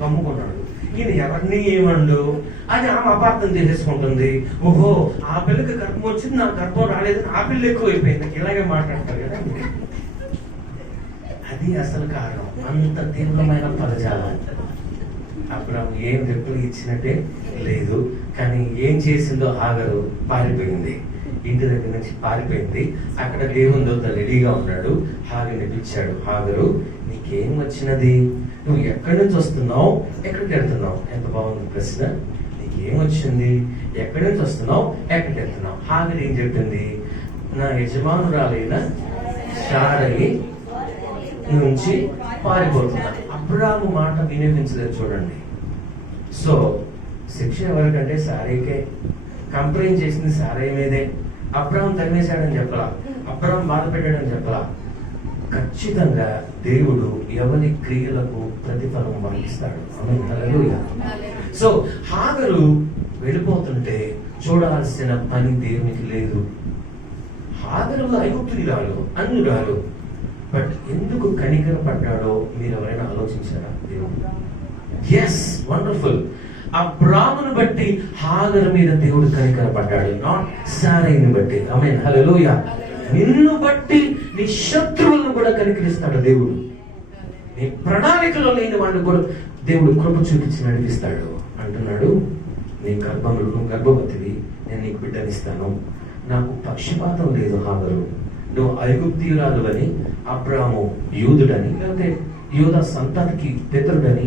కమ్ముకున్నాడు. ఈయన ఎవరిని ఏమండు అది ఆమె అపార్థం చేసేసుకుంటుంది. ఓహో ఆ పిల్లకి గర్భం వచ్చింది, నాకు గర్భం రాలేదని ఆ పిల్ల ఎక్కువైపోయింది. నాకు ఇలాగే మాట్లాడతారు కదా. అది అసలు కారణం. అంత తీవ్రమైన పదజాలం. అబ్రాహం ఏం రిప్లై ఇచ్చినట్టే లేదు. కానీ ఏం చేసిందో హాగరు పారిపోయింది. ఇంటి దగ్గర నుంచి పారిపోయింది. అక్కడ దేవుని దూత రెడీగా ఉన్నాడు. హాగర్ని పిలిచాడు. హాగరు నీకేం వచ్చినది? నువ్వు ఎక్కడి నుంచి వస్తున్నావు, ఎక్కడికి వెళ్తున్నావు? ఎంత బాగుంది ప్రశ్న. నీకేం వచ్చింది, ఎక్కడి నుంచి వస్తున్నావు, ఎక్కడికి వెళ్తున్నావు? హాగరు ఏం చెప్పింది? నా యజమానురాలైన శారయి నుంచి పారిపోతున్నా. అబ్రాము మాట వినియోగించలేదు చూడండి. సో శిక్ష ఎవరికంటే సారైకే. కంప్లైంట్ చేసింది సారయ్య మీదే. అబ్రాహం తరిమేశాడని చెప్పలా, అబ్రాహం బాధ పెట్టాడని చెప్పలా. ఖచ్చితంగా దేవుడు ఎవరి క్రియలకు ప్రతిఫలం వహిస్తాడు. హల్లెలూయా. సో హాగరు వెళ్ళిపోతుంటే చూడాల్సిన పని దేవునికి లేదు. హాగరు ఐగుప్తురాలు, అన్యురాలు. బట్ ఎందుకు కనికర పడ్డాడో మీరు ఎవరైనా ఆలోచించారా? దేవుడు ఎస్ వండర్ఫుల్. అబ్రామును బట్టి హాగరు మీద దేవుడు కనికర పడ్డాడు, నాట్ సారైని బట్టి. ఆమేన్ హల్లెలూయా. నిన్ను బట్టి నీ శత్రువులను కూడా కనికరిస్తాడు దేవుడు. నీ ప్రణాళికలో లేని వాడిని కూడా దేవుడు కృప చూపించి నడిపిస్తాడు. అంటున్నాడు, నీ గర్భంలో నువ్వు గర్భవతివి, నేను నీకు బిడ్డనిస్తాను. నాకు పక్షపాతం లేదు హాగరు. నువ్వు ఐగుప్తీయురాలు అని, అబ్రాము యూదుడని, లేకపోతే యూద సంతానికి పితరుడని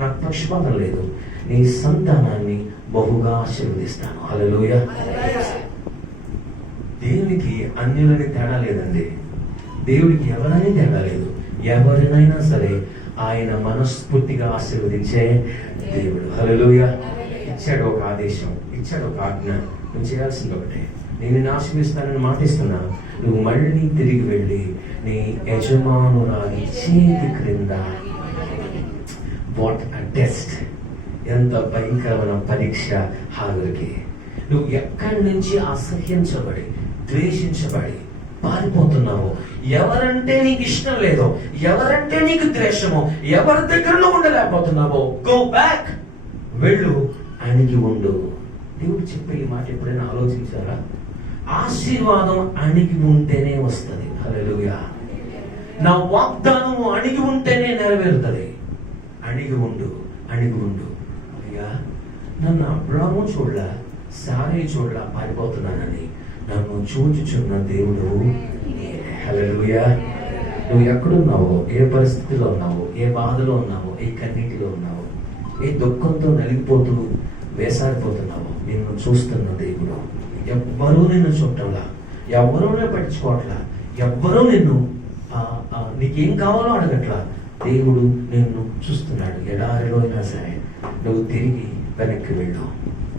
నాకు పక్షపాతం లేదు. నీ సంతానాన్ని బహుగా ఆశీర్వదిస్తాను. హల్లెలూయా. దేవునికి అన్యులని తేడా లేదండి. దేవుడికి ఎవరైనా తేడా లేదు. ఎవరినైనా సరే ఆయన మనస్ఫూర్తిగా ఆశీర్వదించే దేవుడు. హల్లెలూయా. ఇచ్చాడు ఒక ఆదేశం, ఇచ్చాడు ఒక ఆజ్ఞ. నువ్వు చేయాల్సింది ఒకటే, నేను ఆశీర్వదిస్తానని మాటిస్తున్నా. నువ్వు మళ్ళీ తిరిగి వెళ్ళి నీ యజమానురాలి చేతి క్రింద. What a test! ఎంత భయంకరమైన పరీక్ష హాగరుకి. నువ్వు ఎక్కడి నుంచి అసహ్యించబడి, ద్వేషించబడి పారిపోతున్నావో, ఎవరంటే నీకు ఇష్టం లేదో, ఎవరంటే నీకు ద్వేషమో, ఎవరి దగ్గర నువ్వు ఉండలేకపోతున్నావో, గో బ్యాక్. వెళ్ళు, అణిగి ఉండు. దేవుడు చెప్పే ఈ మాట ఎప్పుడైనా ఆలోచించారా? ఆశీర్వాదం అణిగి ఉంటేనే వస్తుంది. హల్లెలూయా. నా వాగ్దానం అణిగి ఉంటేనే నెరవేరుతుంది. అణిగి ఉండు, అణిగి ఉండు. అయ్యా, నన్ను అబ్రాము చూడలా, సారే చూడలా పారిపోతున్నానని నన్ను చూచుచున్న దేవుడు. హల్లెలూయా. నువ్వు ఎక్కడున్నావో, ఏ పరిస్థితిలో ఉన్నావో, ఏ బాధలో ఉన్నావో, ఏ కన్నీటిలో ఉన్నావో, ఏ దుఃఖంతో నలిగిపోతూ వేసారిపోతున్నావో, నిన్ను చూస్తున్న దేవుడు. ఎవ్వరూ నిన్ను చూడటంలా, ఎవ్వరూ పట్టించుకోవట్లా, ఎవ్వరూ నిన్ను నీకేం కావాలో అడగట్లా. దేవుడు నిన్ను చూస్తున్నాడు. ఎడారిలో అయినా సరే నువ్వు తిరిగి వెనక్కి వెళ్ళు.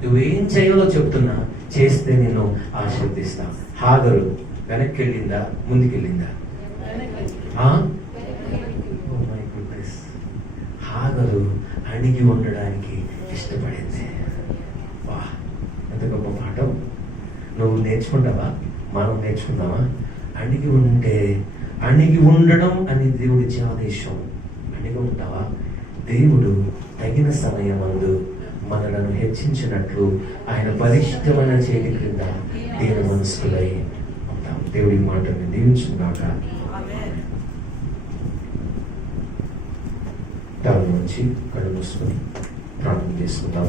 నువ్వేం చేయాలో చెప్తున్నా, చేస్తే నిన్ను ఆశీర్వదిస్తా. హాగరు వెనక్కి వెళ్ళిందా, ముందుకెళ్ళిందా? హాగరు అణిగి ఉండడానికి ఇష్టపడింది. వా, ఎంత గొప్ప పాఠం. నువ్వు నేర్చుకుంటావా? మనం నేర్చుకుందామా? అణిగి ఉంటే, అణిగి ఉండడం అని దేవుడి ఆదేశం. అణిగి ఉంటావా? దేవుడు తగిన సమయమందు మనలను హెచ్చించినట్లు ఆయన బలిష్టమైన చేతి క్రింద దీన మనస్కులై ఉంటాం. దేవుడి మాటని దీవించుకున్నాక దాని నుంచి కళ్ళు మూసుకొని ప్రార్థన చేసుకుంటాం.